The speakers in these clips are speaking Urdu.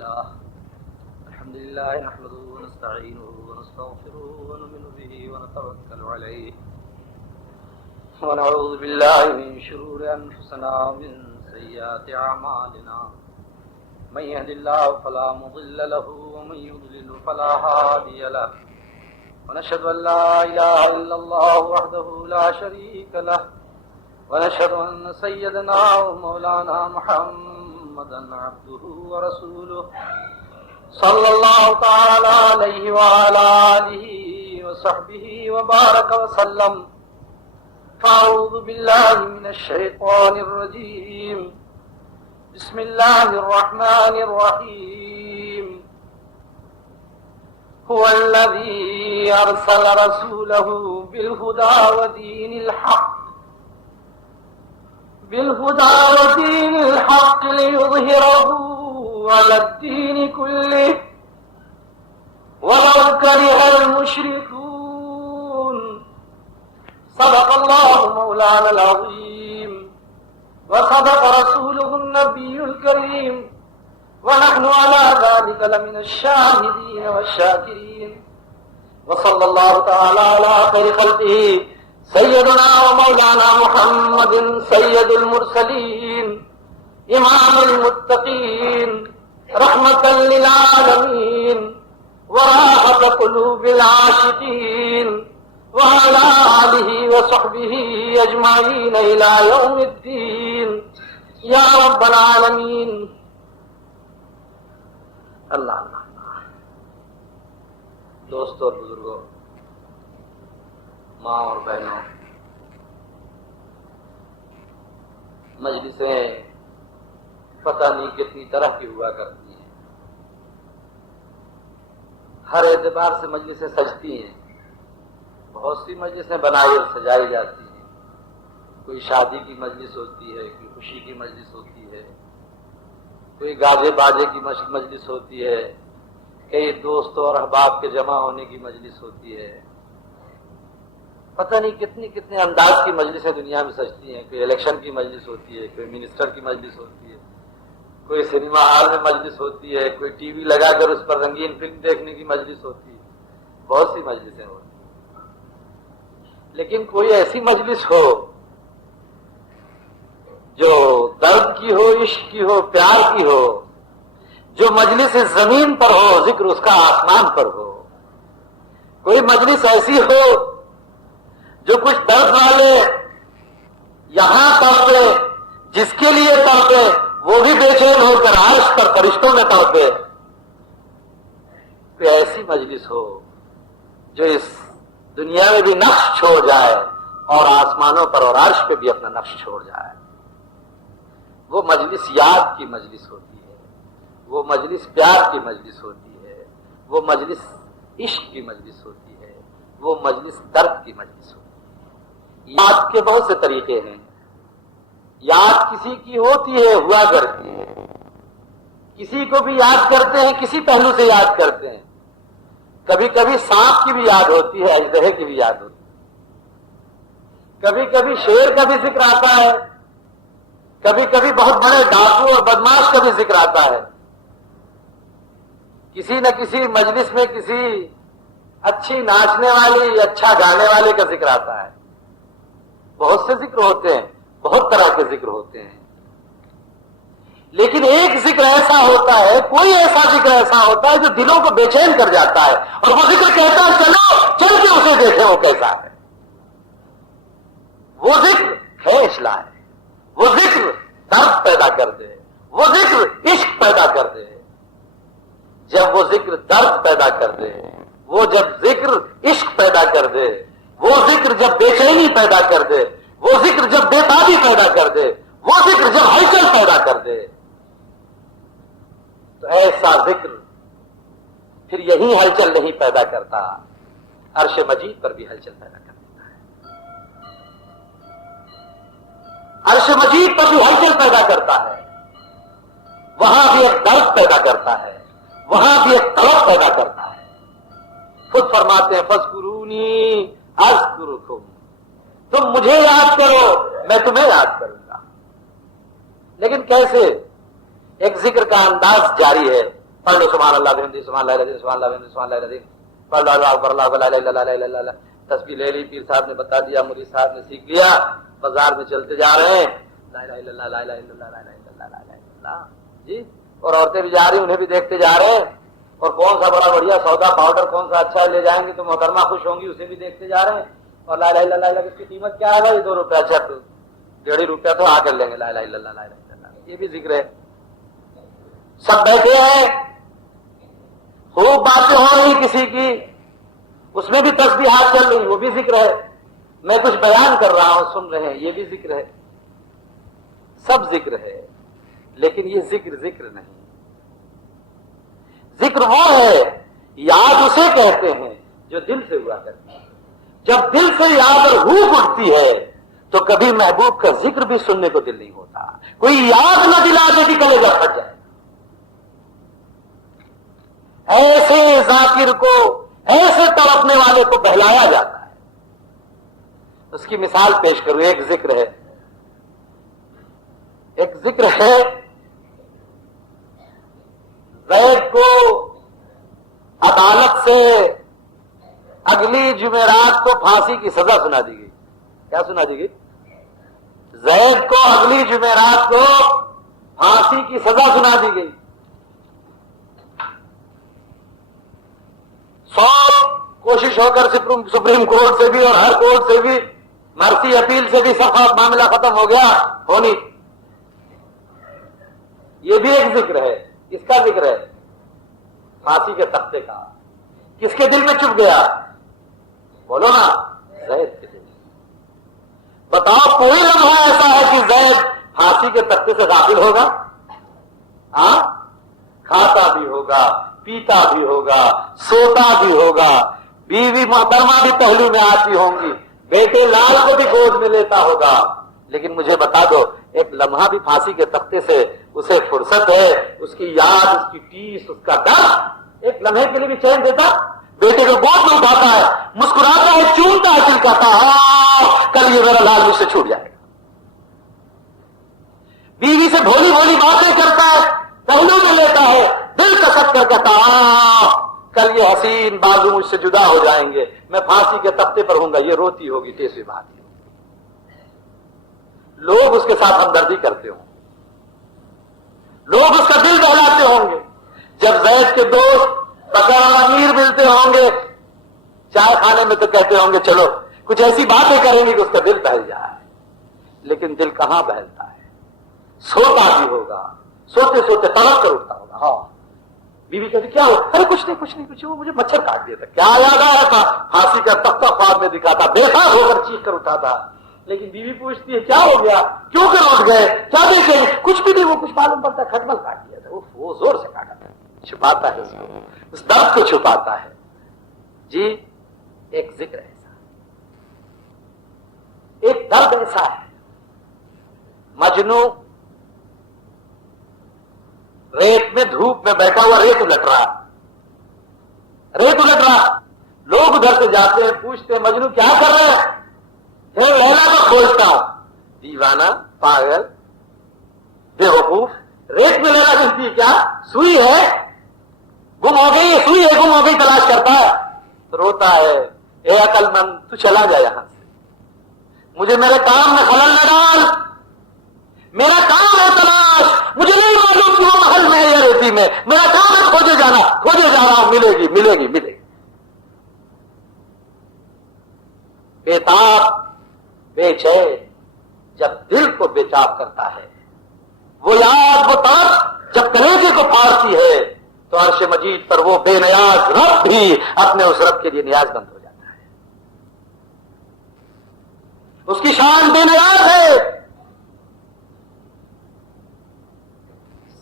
لله الحمد لله نحمده ونستعينه ونستغفره ونؤمن به ونتوكل عليه ونعوذ بالله من شرور أنفسنا ومن سيئات أعمالنا من يهد الله فلا مضل له ومن يضلل فلا هادي له ونشهد أن لا إله إلا الله وحده لا شريك له ونشهد أن سيدنا ومولانا محمدا عبده ورسوله صلى الله تعالى عليه وعلى آله وصحبه وبارك وسلم. فأعوذ بالله من الشيطان الرجيم. بسم الله الرحمن الرحيم. هو الذي أرسل رسوله بالهدى ودين الحق ليظهره على الدين كله ولو كره المشركون. صدق الله مولانا العظيم وصدق رسوله النبي الكريم ونحن على ذلك لمن الشاهدين والشاكرين. وصلى الله تعالى على خير خلقه سيدنا ومولانا محمد سيد المرسلين إمام المتقين رحمة للعالمين وراحة قلوب العاشقين وعلى آله وصحبه أجمعين إلى يوم الدين يا رب العالمين. اللہ دوستوں اور بزرگوں، ماں اور بہنوں، مجلسیں پتہ نہیں کتنی طرح کی ہوا کرتی ہیں، ہر اعتبار سے مجلسیں سجتی ہیں. بہت سی مجلسیں بنائی اور سجائی جاتی ہیں. کوئی شادی کی مجلس ہوتی ہے، کوئی خوشی کی مجلس ہوتی ہے، کوئی گاجے باجے کی مجلس ہوتی ہے، کئی دوستوں اور احباب کے جمع ہونے کی مجلس ہوتی ہے. پتہ نہیں کتنے انداز کی مجلسیں دنیا میں سجتی ہیں. کوئی الیکشن کی مجلس ہوتی ہے، کوئی منسٹر کی مجلس ہوتی ہے، کوئی سنیما ہال میں مجلس ہوتی ہے، کوئی ٹی وی لگا کر اس پر رنگین فلم دیکھنے کی مجلس ہوتی ہے. بہت سی مجلسیں ہوتی ہیں. لیکن کوئی ایسی مجلس ہو جو درد کی ہو، عشق کی ہو، پیار کی ہو، جو مجلس زمین پر ہو، ذکر اس کا آسمان پر ہو. کوئی مجلس ایسی ہو جو کچھ درد والے یہاں تڑپے، جس کے لیے تڑپے وہ بھی بے چین ہو کر عرش پر فرشتوں میں تڑپے. کوئی ایسی مجلس ہو جو اس دنیا میں بھی نقش چھوڑ جائے اور آسمانوں پر اور عرش پہ بھی اپنا نقش چھوڑ جائے. وہ مجلس یاد کی مجلس ہوتی ہے، وہ مجلس پیار کی مجلس ہوتی ہے، وہ مجلس عشق کی مجلس ہوتی ہے، وہ مجلس درد کی مجلس ہوتی ہے. یاد کے بہت سے طریقے ہیں. یاد کسی کی ہوتی ہے، ہوا کرتی ہے. کسی کو بھی یاد کرتے ہیں، کسی پہلو سے یاد کرتے ہیں. کبھی کبھی سانپ کی بھی یاد ہوتی ہے، اژدہے کی بھی یاد ہوتی ہے. کبھی کبھی شیر کا بھی ذکر آتا ہے، کبھی کبھی بہت بڑے ڈاکو اور بدماش کا بھی ذکر آتا ہے. کسی نہ کسی مجلس میں کسی اچھی ناچنے والی، اچھا گانے والے کا ذکر آتا ہے. بہت سے ذکر ہوتے ہیں، بہت طرح کے ذکر ہوتے ہیں. لیکن ایک ذکر ایسا ہوتا ہے، کوئی ایسا ذکر ایسا ہوتا ہے جو دلوں کو بے چین کر جاتا ہے، اور وہ ذکر کہتا ہے چلو چل کے اسے دیکھیں وہ کیسا ہے. وہ ذکر ہے اصلاح ہے، وہ ذکر درد پیدا کر دے، وہ ذکر عشق پیدا کر دے. جب وہ ذکر درد پیدا کر دے، وہ جب ذکر عشق پیدا کر دے، وہ ذکر جب بے چینی پیدا کر دے، وہ ذکر جب بے تابی پیدا کر دے، وہ ذکر جب ہلچل پیدا کر دے، تو ایسا ذکر پھر یہی ہلچل نہیں پیدا کرتا، عرش مجید پر بھی ہلچل پیدا کر دیتا ہے. عرش مجید پر بھی ہلچل پیدا کرتا ہے. وہاں بھی ایک درد پیدا کرتا ہے، وہاں بھی ایک طلب پیدا کرتا ہے. خود فرماتے ہیں فاذکرونی اذکرکم، تم مجھے یاد کرو میں تمہیں یاد کروں گا. لیکن کیسے؟ ایک ذکر کا انداز جاری ہے، پڑھ لو سبحان اللہ بحمدہ سبحان اللہ العظیم سبحان اللہ بحمدہ سبحان اللہ العظیم، پڑھ لو اللہ اکبر اللہ اکبر لا الہ الا اللہ لا الہ الا اللہ، تسبیح لے لی، پیر صاحب نے بتا دیا، مرید صاحب نے سیکھ لیا، بازار میں چلتے جا رہے ہیں لا الہ الا اللہ لا الہ الا اللہ لا الہ الا اللہ لا الہ الا اللہ جی، اور عورتیں بھی جا رہی ہیں انہیں بھی دیکھتے جا رہے ہیں، اور کون سا بڑا بڑھیا سودا پاؤڈر کون سا اچھا لے جائیں گے تو محترمہ خوش ہوں گی اسے بھی دیکھتے جا رہے ہیں، اور لا الہ الا اللہ اس کی قیمت کیا ہے بھائی 2 روپیہ، اچھا 1.5 روپیہ تو آ کر لیں گے لا الہ الا اللہ لا الہ الا اللہ، یہ بھی ذکر ہے۔ سب بیٹھے ہیں، خوب باتیں ہو رہی کسی کی، اس میں بھی تسبیحات چل رہی وہ بھی ذکر ہے، میں کچھ بیان کر رہا ہوں سن رہے ہیں یہ بھی ذکر ہے، سب ذکر ہے، لیکن یہ ذکر نہیں، ذکر وہ ہے، یاد اسے کہتے ہیں جو دل سے ہوا کرتی ہے، جب دل سے یاد اور ہوک اٹھتی ہے تو کبھی محبوب کا ذکر بھی سننے کو دل نہیں ہوتا، کوئی یاد نہ دلا دے کہ کلیجہ پھٹ جائے، ایسے ذاکر کو ایسے تڑپنے والے کو بہلایا جاتا ہے۔ اس کی مثال پیش کروں، ایک ذکر ہے زید کو عدالت سے اگلی جمعرات کو پھانسی کی سزا سنا دی گئی، کیا سنا دی گئی؟ زید کو اگلی جمعرات کو پھانسی کی سزا سنا دی گئی، 100 کوشش ہو کر سپریم کورٹ سے بھی اور ہر کورٹ سے بھی مرسی اپیل سے بھی سب معاملہ ختم ہو گیا، ہونی یہ بھی ایک ذکر ہے، کس کا ذکر ہے؟ پھانسی کے تختے کا، کس کے دل میں چپ گیا؟ بولو نا، زید کے دل میں۔ بتاؤ کوئی لمحہ ایسا ہے کہ زید پھانسی کے تختے سے غافل ہوگا؟ ہاں، کھاتا بھی ہوگا، پیتا بھی ہوگا، سوتا بھی ہوگا، بیوی محترمہ بھی پہلو میں آتی ہوں گی، بیٹے لال کو بھی گود میں لیتا ہوگا، لیکن مجھے بتا دو ایک لمحہ بھی پھانسی کے تختے سے اسے فرصت ہے؟ اس کی یاد، اس کی ٹیس، اس کا ڈر ایک لمحے کے لیے بھی چین دیتا؟ بیٹے کو گود میں اٹھاتا ہے، مسکراتا ہے، چومتا ہے، دل کہتا ہے کل یہ میرا لال مجھ سے چھوٹ جائے گا، بیوی سے بھولی بھولی باتیں کرتا ہے، پہلو میں لیتا ہے، دل کسک کر کہتا کل یہ حسین بازو مجھ سے جدا ہو جائیں گے، میں پھانسی کے تختے پر ہوں گا، یہ روتی ہوگی، تیسری بات ہے لوگ اس کے ساتھ ہمدردی کرتے ہوں، لوگ اس کا دل دہلاتے ہوں گے، جب زید کے دوست بکر امیر ملتے ہوں گے چائے کھانے میں تو کہتے ہوں گے چلو کچھ ایسی باتیں کریں گے کہ اس کا دل بہل جائے، لیکن دل کہاں بہلتا ہے؟ سوتا بھی ہوگا، سوتے سوتے تڑپ کر اٹھتا ہوگا، ہاں بیوی کہتی کیا ہو؟ ارے کچھ نہیں وہ مجھے مچھر کاٹ دیا تھا، کیا یاد آیا تھا؟ پھانسی کا تختہ خواب میں دکھاتا، بے خار ہو کر چیخ کر اٹھا تھا، لیکن بیوی پوچھتی ہے کیا ہو گیا، کیوں کر اٹھ گئے، کیا دیکھیں؟ کچھ بھی نہیں، وہ کچھ معلوم پڑتا کھٹمل کاٹ دیا تھا، وہ زور سے کاٹا تھا، چھپاتا ہے اس درد کو چھپاتا ہے جی۔ ایک ذکر ایسا، ایک درد ایسا ہے، مجنوں ریت میں دھوپ میں بیٹھا ہوا ریت الٹ رہا، لوگ ادھر سے جاتے ہیں پوچھتے ہیں مجنوں کیا کر رہے ہیں؟ لیلا کو کھوجتا ہوں، دیوانہ، پاگل، بے وقوف، ریت میں لیلا ملتی ہے کیا؟ سوئی ہے گم ہو گئی، سوئی ہے گم ہو گئی، تلاش کرتا ہے، روتا ہے، اے عقل مند تو چلا جا یہاں سے، مجھے میرے کام میں خلل نہ ڈال، میرا کام ہے تلاش، مجھے نہیں معلوم کہ وہ محل میں ہے یا ریتی میں، میرا کام ہے کھوجے جا رہا ہوں، ملے گی بےتاب بے چین جب دل کو بے چاپ کرتا ہے، وہ یاد وہ تڑپ جب کلیجے کو پھاڑتی ہے تو عرش مجید پر وہ بے نیاز رب بھی اپنے اس رب کے لیے نیاز بند ہو جاتا ہے، اس کی شان بے نیاز ہے،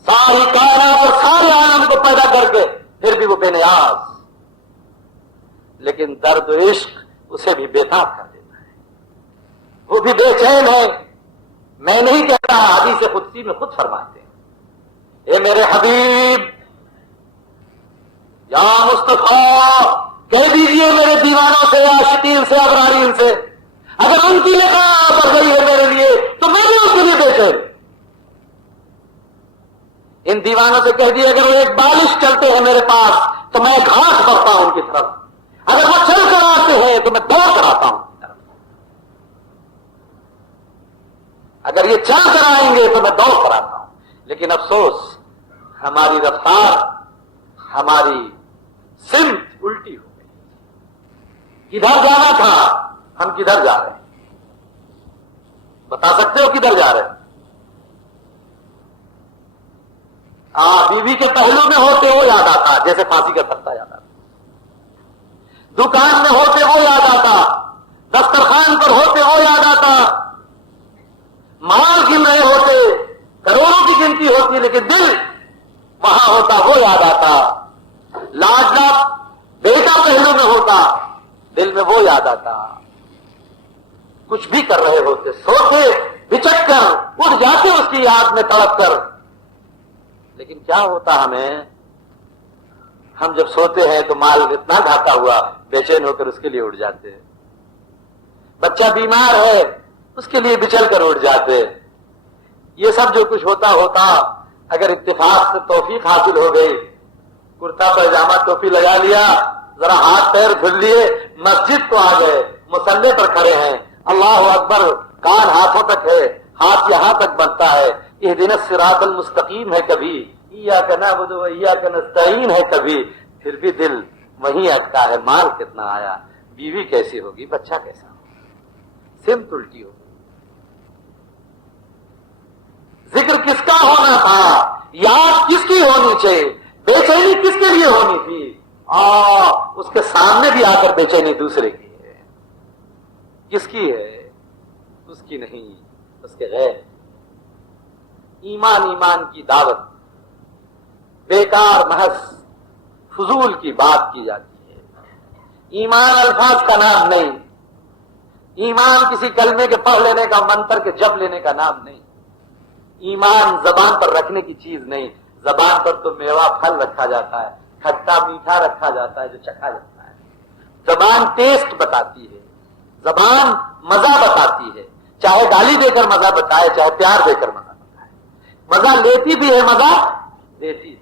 ساری کائنات اور سارے عالم کو پیدا کر کے پھر بھی وہ بے نیاز، لیکن درد و عشق اسے بھی بےتاب کر دیتا ہے، وہ بھی بے چین ہے۔ میں نہیں کہتا، حدیث قدسی میں خود فرماتے ہیں، اے میرے حبیب یا مصطفیٰ کہہ دیجئے میرے دیوانوں سے، عاشقین سے، ابرارین سے، اگر ان کی نکاح پر گئی ہے میرے لیے تو میں بھی اس کے لیے بے چین، ان دیوانوں سے کہہ دیا اگر وہ ایک بالش چلتے ہیں میرے پاس تو میں گھاس بڑھتا ہوں ان کی طرف، اگر وہ چل کر آتے ہیں تو میں دوڑ کر آتا ہوں ان کی طرف، اگر یہ چل کر آئیں گے تو میں دوڑ کر آتا ہوں۔ لیکن افسوس ہماری رفتار، ہماری سمت الٹی ہو گئی۔ کدھر جانا تھا ہم کدھر جا رہے ہیں؟ بتا سکتے ہو کدھر جا رہے ہیں؟ بیوی کے پہلو میں ہوتے وہ یاد آتا، جیسے پھانسی کا تختہ یاد آتا، دکان میں ہوتے وہ یاد آتا، دسترخوان پر ہوتے وہ یاد آتا، مال گن رہے ہوتے، کروڑوں کی گنتی ہوتی لیکن دل وہاں ہوتا وہ یاد آتا، لاڈلا بیٹا پہلو میں ہوتا دل میں وہ یاد آتا، کچھ بھی کر رہے ہوتے سوتے بچک کر اٹھ جاتے اس کی یاد میں تڑپ کر، لیکن کیا ہوتا ہمیں؟ ہم جب سوتے ہیں تو مال اتنا گھاٹا ہوا بے چین ہو کر اس کے لیے اٹھ جاتے، بچہ بیمار ہے اس کے لیے بچل کر اٹھ جاتے۔ یہ سب جو کچھ ہوتا اگر اتفاق سے توفیق حاصل ہو گئی، کرتا پائجامہ ٹوپی لگا لیا، ذرا ہاتھ پیر دھل لیے، مسجد کو آ گئے، مصلے پر کھڑے ہیں، اللہ اکبر، کان ہاتھوں تک ہے، ہاتھ یہاں تک بنتا ہے، اہدنا الصراط المستقیم ہے کبھی، ایاک نعبد و ایاک نستعین ہے کبھی، پھر بھی دل وہیں اٹکا ہے۔ مال کتنا آیا، بیوی کیسی ہوگی، بچہ کیسا ہوگا، سمت الٹی ہوگی۔ ذکر کس کا ہونا تھا، یاد کس کی ہونی چاہیے، بے چینی کس کے لیے ہونی تھی، اس کے سامنے بھی آ کر بے چینی دوسرے کی ہے۔ کس کی ہے؟ اس کی نہیں، اس کے غیر۔ ایمان کی دعوت بیکار محض فضول کی بات کی جاتی ہے۔ ایمان الفاظ کا نام نہیں، ایمان کسی کلمے کے پڑھ لینے کا، منتر کے جپ لینے کا نام نہیں، ایمان زبان پر رکھنے کی چیز نہیں۔ زبان پر تو میوہ پھل رکھا جاتا ہے، کھٹا میٹھا رکھا جاتا ہے جو چکھا جاتا ہے۔ زبان ٹیسٹ بتاتی ہے، زبان مزہ بتاتی ہے، چاہے گالی دے کر مزہ بتائے، چاہے پیار دے کر مزہ بتائے، مزہ لیتی بھی ہے، مزہ دیتی بھی۔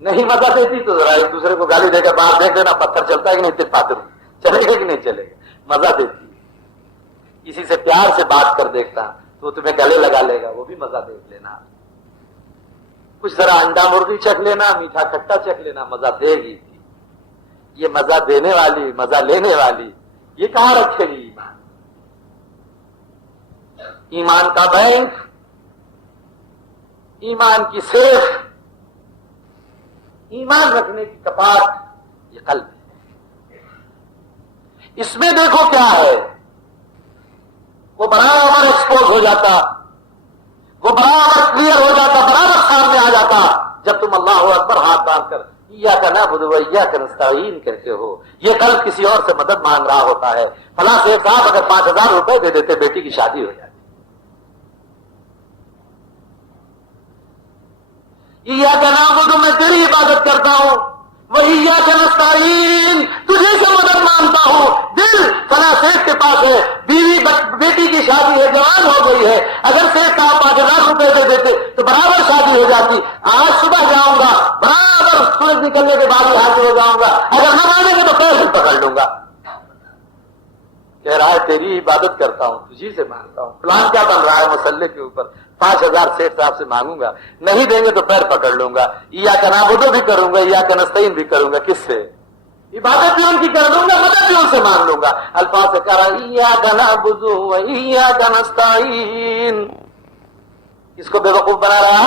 نہیں مزہ دیتی تو ذرا ایک دوسرے کو گالی دے کر باہر دیکھ لینا، پتھر چلتا ہے کہ نہیں، تیر پاتر چلے گا کہ نہیں چلے گا، مزہ دیتی ہے۔ کسی سے پیار سے بات کر دیکھتا تو وہ تمہیں گلے لگا لے گا، وہ بھی مزہ دیکھ لینا۔ کچھ ذرا انڈا مرغی چکھ لینا، میٹھا کھٹا چکھ لینا، مزہ دے گی۔ یہ مزہ دینے والی، مزہ لینے والی، یہ کہاں رکھے گی ایمان؟ ایمان کا بینک، ایمان کی سیف، ایمان رکھنے کی کپاٹ یہ قلب ہے۔ اس میں دیکھو کیا ہے، وہ برابر ایکسپوز ہو جاتا، وہ برابر کلیئر ہو جاتا، برابر سامنے آ جاتا جب تم اللہ اکبر ہاتھ باندھ کر ایاک نعبد و ایاک نستعین کہتے ہو۔ یہ قلب کسی اور سے مدد مانگ رہا ہوتا ہے۔ فلاں شیخ صاحب اگر 5000 روپے دے دیتے بیٹی کی شادی ہو جاتی۔ ایاک نعبد میں تیری عبادت کرتا ہوں، وہ ایاک نستعین تجھے سے مدد مانگتا ہوں۔ دل فلاں شیخ کے پاس ہے، بیوی بیٹی کی شادی ہے، جوان ہو گئی ہے، اگر شیخ صاحب 5000 روپے دے دیتے تو برابر شادی ہو جاتی۔ آج صبح جاؤں گا، برابر سورج نکلنے کے بعد حاضر ہو جاؤں گا، اگر نہ مانیں گے تو پیر سے پکڑ لوں گا۔ کہہ رہا ہے تیری عبادت کرتا ہوں، تجھی سے مانگتا ہوں۔ پلان کیا بن رہا ہے مسلے کے اوپر؟ 5000 شیخ صاحب سے مانگوں گا، نہیں دیں گے تو پیر پکڑ لوں گا، ایاک نعبد بھی کروں گا، ایاک نستعین بھی کروں گا۔ کس سے؟ عبادت بھی ان کی کر دوں گا، مدد بھی ان سے مانگ لوں گا۔ الفاظ سے کہہ رہا ایاک نعبد و ایاک نستعین۔ اس کو بے وقوف بنا رہا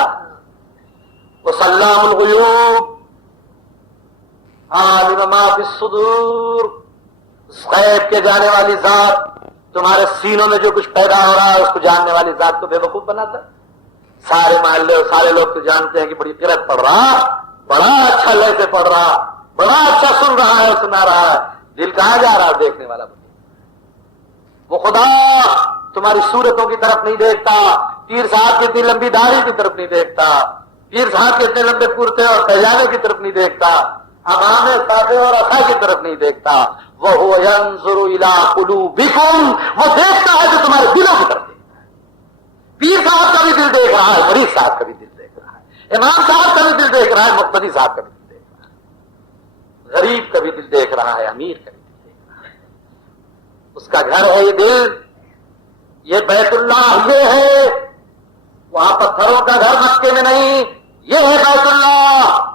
وسلام الغیوب عالم ما فی الصدور، غیب کے جانے والی ذات، تمہارے سینوں میں جو کچھ پیدا ہو رہا ہے اس کو جاننے والی ذات کو بے وقوف بناتا۔ سارے محلے اور سارے لوگ تو جانتے ہیں کہ بڑی قرأت پڑھ رہا، بڑا اچھا لہجے پڑھ رہا، بڑا اچھا سن رہا ہے، سنا رہا ہے، دل کہاں جا رہا ہے دیکھنے والا؟ وہ خدا تمہاری صورتوں کی طرف نہیں دیکھتا، پیر صاحب کی اتنی لمبی داڑھی کی طرف نہیں دیکھتا، پیر صاحب کے اتنے لمبے کرتے اور پیجامے کی طرف نہیں دیکھتا، امام صاحب اور عصا کی طرف نہیں دیکھتا۔ وَهُوَ يَنظُرُ إِلَىٰ قُلُوبِكُمْ، وہ دیکھتا ہے جو تمہارے دلوں کی طرف دیکھتا ہے۔ پیر صاحب کا بھی دل دیکھ رہا ہے، مریض صاحب کا بھی دل دیکھ رہا ہے، امام صاحب کا بھی دل دیکھ رہا ہے، مقتدی صاحب کا بھی دل دیکھ رہا ہے، غریب کا بھی دل دیکھ رہا ہے، امیر کا بھی دل دیکھ رہا ہے۔ اس کا گھر ہے یہ دل، یہ بیت اللہ یہ ہے، وہاں پتھروں کا گھر مکے میں نہیں، یہ ہے بیت اللہ،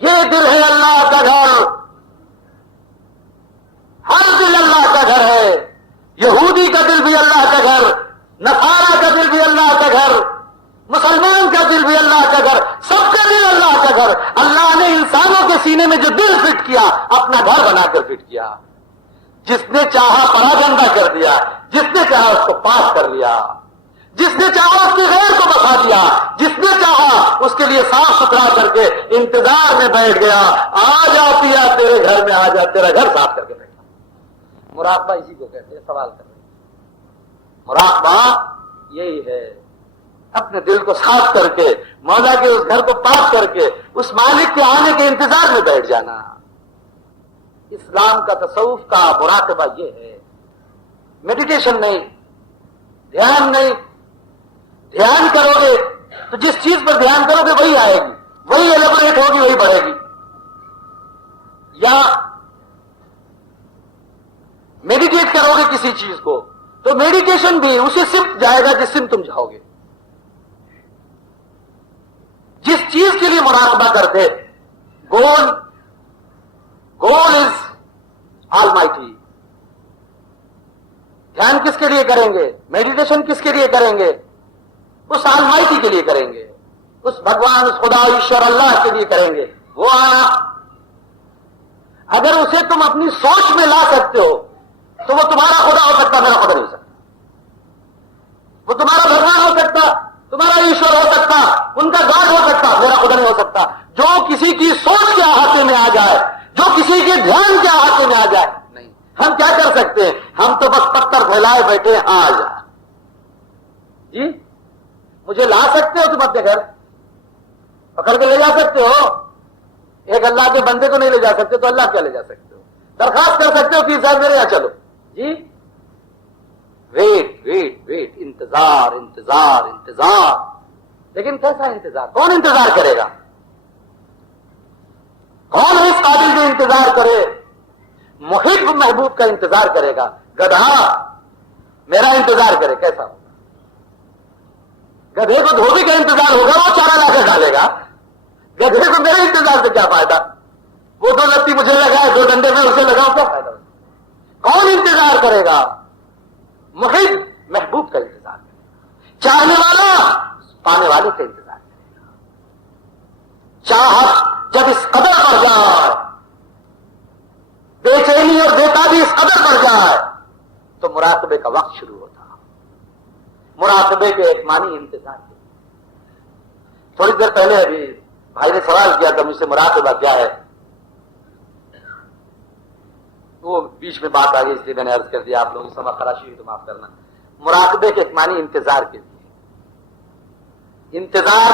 یہ دل ہے اللہ کا گھر۔ ہر دل اللہ کا گھر ہے، یہودی کا دل بھی اللہ کا گھر، نصارا کا دل بھی اللہ کا گھر، مسلمان کا دل بھی اللہ کا گھر، سب کا دل اللہ کا گھر۔ اللہ نے انسانوں کے سینے میں جو دل فٹ کیا، اپنا گھر بنا کر فٹ کیا۔ جس نے چاہا پراگندہ کر دیا، جس نے چاہا اس کو پاک کر لیا، جس نے چاہا اس کی غیر کو بسا دیا، جس نے چاہا اس کے لیے صاف ستھرا کر کے انتظار میں بیٹھ گیا، آ جا پیا تیرے گھر میں، آ جا تیرا گھر صاف کر کے بیٹھا۔ مراقبہ اسی کو کہتے ہیں، سوال کر رہے ہیں۔ مراقبہ یہی ہے، اپنے دل کو صاف کر کے، مولا کے اس گھر کو پاک کر کے اس مالک کے آنے کے انتظار میں بیٹھ جانا۔ اسلام کا تصوف کا مراقبہ یہ ہے، میڈیٹیشن نہیں، دھیان نہیں۔ دھیان کرو گے تو جس چیز پر دھیان کرو گے وہی آئے گی، وہی ایلیبریٹ ہوگی، وہی بڑھے گی۔ یا میڈیٹیٹ کرو گے کسی چیز کو تو میڈیٹیشن بھی اسی سمت جائے گا جس سمت تم جاؤ گے۔ جس چیز کے لیے مراقبہ کرتے، گول از آلمائٹی۔ دھیان کس کے لیے کریں گے، میڈیٹیشن کس کے لیے کریں گے؟ اس آلمائٹی کے لیے کریں گے، اس بھگوان، اس خدا، ایشور اللہ کے لیے کریں گے۔ وہ آنا، اگر اسے تم اپنی سوچ میں لا سکتے ہو تو وہ تمہارا خدا ہو سکتا، میرا خدا نہیں ہو سکتا۔ وہ تمہارا بھگوان ہو سکتا، تمہارا ایشور ہو سکتا، ان کا گاڈ ہو سکتا، میرا خدا نہیں ہو سکتا۔ جو کسی کی سوچ کے احاطے میں آ جائے، جو کسی کے دھیان کے احاطے میں آ جائے، نہیں۔ ہم کیا کر سکتے ہیں؟ ہم تو بس پتھر پھیلائے بیٹھے، آ جا جی، مجھے لا سکتے ہو تم اپنے گھر، پکڑ کے لے جا سکتے ہو؟ ایک اللہ کے بندے کو نہیں لے جا سکتے تو اللہ کیا لے جا سکتے ہو؟ درخواست کر سکتے ہو کہ صاحب میرے یہاں چلو جی؟ ویٹ ویٹ ویٹ، انتظار انتظار انتظار۔ لیکن کیسا انتظار؟ کون انتظار کرے گا؟ کون ہے اس قابل جو انتظار کرے؟ محب محبوب کا انتظار کرے گا۔ گدھا میرا انتظار کرے کیسا ہوگا؟ گدھے کو دھوبی کا انتظار ہوگا، وہ چارہ لا کر ڈالے گا۔ گدھے کو میرے انتظار سے کیا فائدہ؟ وہ دو لتی مجھے لگائے، دو ڈنڈے میں اسے لگاؤ، کیا فائدہ؟ کون انتظار کرے گا؟ محب محبوب کا انتظار کرے گا۔ چاہنے والا پانے والے کا انتظار کرے گا۔ چاہت جب اس قدر بڑھ جائے، بے چینی اور بےتابی اس قدر بڑھ جائے تو مراقبے کا وقت شروع ہوتا۔ مراقبے کے ایک معنی انتظار کے۔ تھوڑی دیر پہلے ابھی بھائی نے سوال کیا تھا مجھ سے مراقبہ کیا ہے، وہ بیچ میں بات آ گئی اس لیے میں نے عرض کر دیا، آپ لوگوں کی سمجھ خراشی ہوئی تو معاف کرنا۔ مراقبے کے ایک معنی انتظار کے لیے۔ انتظار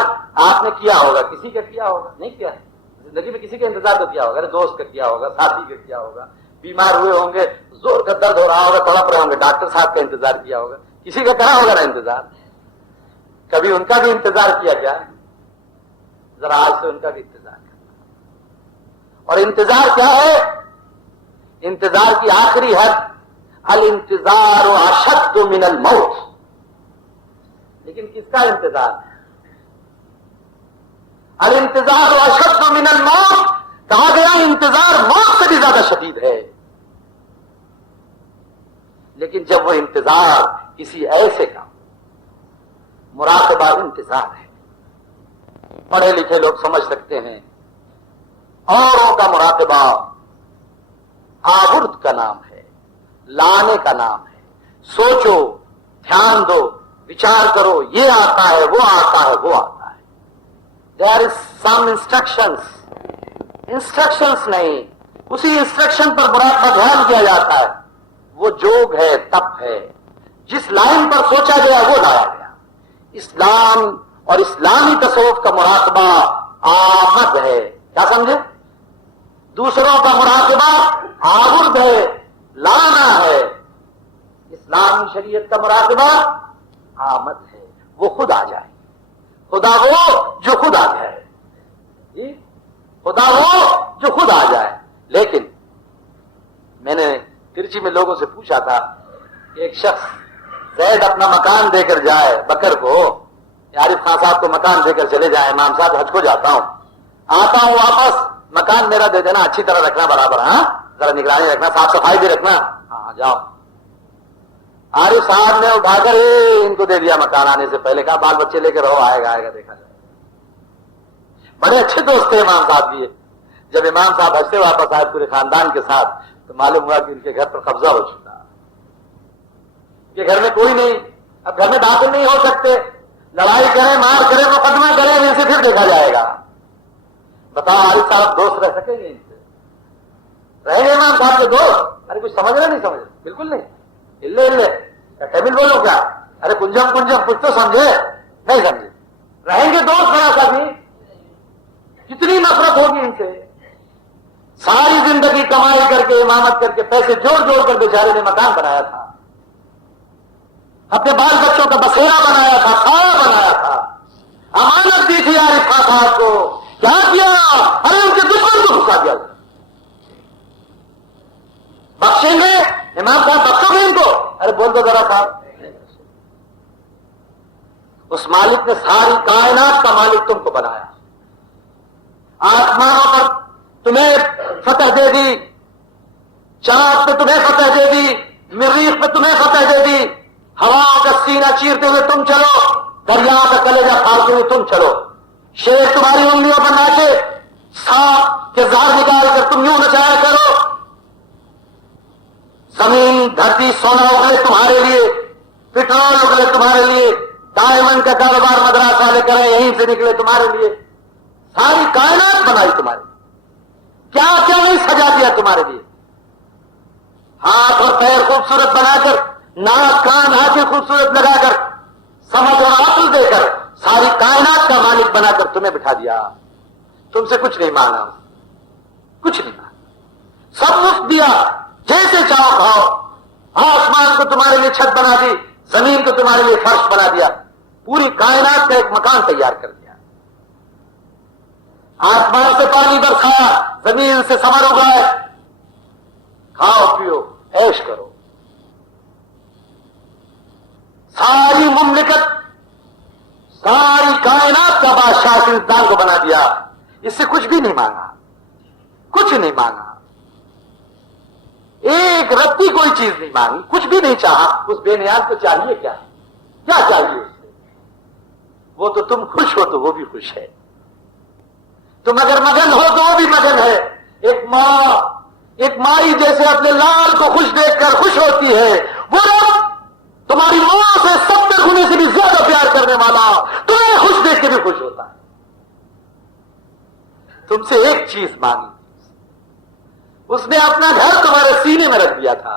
آپ نے کیا ہوگا، کسی کا کیا ہوگا؟ نہیں کیا ہے زندگی میں، کسی کا انتظار تو کیا ہوگا، دوست کا کیا ہوگا، ساتھی کا کیا ہوگا، بیمار ہوئے ہوں گے، زور کا درد ہو رہا ہوگا، تڑپ رہے ہوں گے، ڈاکٹر صاحب کا انتظار کیا ہوگا، کسی کا کرا ہوگا نا انتظار۔ کبھی ان کا بھی انتظار کیا کیا؟ ذرا آج سے ان کا بھی انتظار کرنا۔ اور انتظار کیا ہے؟ انتظار کی آخری حد الانتظار اشد من الموت۔ لیکن کس کا انتظار؟ الانتظار اشد من الموت، کہا گیا انتظار موت سے بھی زیادہ شدید ہے۔ لیکن جب وہ انتظار کسی ایسے کا، مراقبہ انتظار ہے، پڑھے لکھے لوگ سمجھ سکتے ہیں، اوروں کا مراقبہ آورد کا نام ہے، لانے کا نام ہے۔ سوچو، دھیان دو، وچار کرو، یہ آتا ہے، وہ آتا ہے، وہ آتا ہے۔ دیر از سم انسٹرکشنز نہیں، اسی انسٹرکشن پر مراقبہ دھیان کیا جاتا ہے۔ وہ جوگ ہے، تپ ہے، جس لائن پر سوچا گیا وہ لایا گیا۔ اسلام اور اسلامی تصوف کا مراقبہ آمد ہے، کیا سمجھے؟ دوسروں کا مراقبہ آورد ہے، لانا ہے۔ اسلامی شریعت کا مراقبہ آمد ہے، وہ خود آ جائے. خدا وہ جو خود آ جائے. خدا وہ جو خود آ جائے. لیکن میں نے ترچی میں لوگوں سے پوچھا تھا، ایک شخص زید اپنا مکان دے کر جائے بکر کو، عارف خان صاحب کو مکان دے کر چلے جائیں، امام صاحب حج کو جاتا ہوں، آتا ہوں واپس، مکان میرا دے دینا، اچھی طرح رکھنا برابر، ہاں ذرا نگرانی رکھنا، صاف صفائی بھی رکھنا، ہاں جاؤ. عارف صاحب نے اٹھا کر ان کو دے دیا مکان آنے سے پہلے، کہا بال بچے لے کے رہو، آئے گا دیکھا جائے. بڑے اچھے دوست تھے امام صاحب بھی. جب امام صاحب حج سے واپس آئے پورے خاندان کے ساتھ تو معلوم ہوا کہ ان کے گھر پر قبضہ ہو چکا، کہ گھر میں کوئی نہیں، اب گھر میں داخل نہیں ہو سکتے، لڑائی کریں مار کریں مقدمہ کریں ان سے پھر دیکھا جائے گا. بتاؤ عارف صاحب دوست رہ سکیں گے ان سے؟ رہیں گے امام صاحب کے دوست؟ ارے کچھ سمجھ رہے نہیں سمجھ بالکل نہیں، ٹیبل بولو کیا، ارے کنجم کچھ تو سمجھے نہیں سمجھے. رہیں گے دوست بڑا سا بھی، کتنی نفرت ہوگی ان سے. ساری زندگی کمائی کر کے امامت کر کے پیسے جوڑ کر بیچارے نے مکان بنایا تھا، اپنے بال بچوں کا بسیرا بنایا تھا، سایہ بنایا تھا، امانت دی تھی عارف خان صاحب کو. کیا کیا؟ ارے ان کے دشمن کو گھسا دیا. بخشیں گے امام صاحب؟ بخشو گے ان کو؟ ارے بول دو ذرا صاحب. اس مالک نے ساری کائنات کا مالک تم کو بنایا، آسمانوں پر تمہیں فتح دے دی، چاند پہ تمہیں فتح دے دی، مریخ پہ تمہیں فتح دے دی، ہواؤں کا سینہ چیرتے ہوئے تم چلو، دریا کا کلیجہ پھاڑتے ہوئے تم چلو، شیر تمہاری انگلیوں پر ناچے، سانپ کے زہر نکال کر تم یوں نچایا کرو، زمین دھرتی سونا اگلے تمہارے لیے، پٹرول اگلے تمہارے لیے، ڈائمنڈ کا کاروبار مدراس والے کریں یہیں سے نکلے تمہارے لیے، ساری کائنات بنائی تمہارے لیے، کیا کیا نہیں سجا دیا تمہارے لیے. ہاتھ اور پیر خوبصورت بنا کر، ناک کان آنکھیں خوبصورت لگا کر، سمجھ اور عقل دے کر ساری کائنات کا مالک بنا کر تمہیں بٹھا دیا. تم سے کچھ نہیں مانگا، کچھ نہیں مانگا، سب مفت دیا، جیسے چاہو کھاؤ. آسمان کو تمہارے لیے چھت بنا دی، زمین کو تمہارے لیے فرش بنا دیا، پوری کائنات کا ایک مکان تیار کر دیا. آسمان سے پانی برسایا، زمین سے ثمر اگائے، کھاؤ پیو عیش کرو. ساری مملکت، ساری کائنات کا بادشاہ اس انسان کو بنا دیا. اس سے کچھ بھی نہیں مانگا، کچھ نہیں مانگا، ایک رتی کوئی چیز نہیں مانگی، کچھ بھی نہیں چاہا. اس بے نیاز کو چاہیے کیا چاہیے اس سے؟ وہ تو تم خوش ہو تو وہ بھی خوش ہے، تم اگر مگن ہو تو وہ بھی مگن ہے. ایک مائی جیسے اپنے لال کو خوش دیکھ کر خوش ہوتی ہے، وہ رب تمہاری ماں سے 70 گنے سے بھی زیادہ پیار کرنے والا تمہیں خوش دیکھ کے بھی خوش ہوتا ہے. تم سے ایک چیز مانگی، اس نے اپنا گھر تمہارے سینے میں رکھ دیا تھا،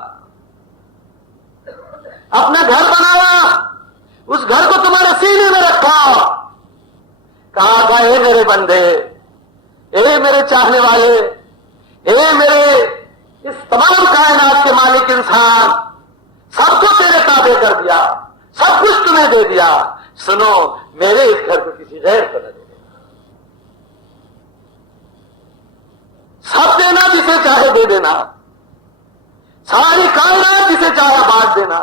اپنا گھر بنایا، اس گھر کو تمہارے سینے میں رکھا، کہا تھا اے میرے بندے، اے میرے چاہنے والے، اے میرے اس تمام کائنات کے مالک انسان، سب کو تیرے تابع کر دیا، سب کچھ تمہیں دے دیا، سنو میرے اس گھر کو کسی غیر کو نہ دے دینا، سب دینا جسے چاہے دے دینا، ساری کائنات جسے چاہے بانٹ دینا،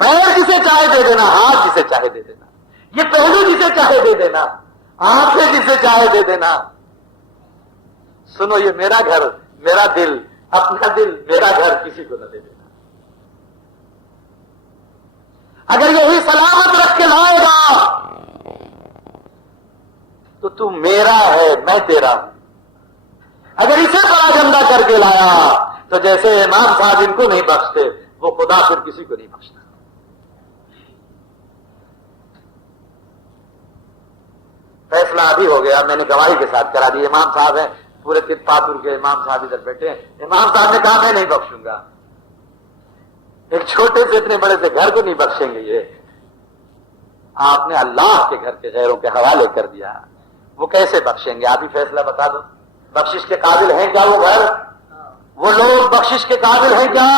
پیر جسے چاہے دے دینا، ہاتھ جسے چاہے دے دینا، یہ پہلو جسے چاہے دے دینا، آنکھیں جسے چاہے دے دینا. سنو یہ میرا گھر، میرا دل، اپنا دل، میرا گھر کسی کو نہ دے دینا. اگر یہی سلامت رکھ کے لائے گا تو تو میرا ہے، میں تیرا ہوں. اگر اسے بڑا گندا کر کے لایا تو جیسے امام صاحب ان کو نہیں بخشتے، وہ خدا پھر کسی کو نہیں بخشتا. فیصلہ ابھی ہو گیا، میں نے گواہی کے ساتھ کرا دی. امام صاحب ہیں پورے پاتور کے، امام صاحب ادھر بیٹھے ہیں. امام صاحب نے کہا میں نہیں بخشوں گا، ایک چھوٹے سے اتنے بڑے سے گھر کو نہیں بخشیں گے. یہ آپ نے اللہ کے گھر کے غیروں کے حوالے کر دیا، وہ کیسے بخشیں گے؟ آپ ہی فیصلہ بتا دو. بخشش کے قابل ہیں کیا وہ گھر؟ وہ لوگ بخشش کے قابل ہیں کیا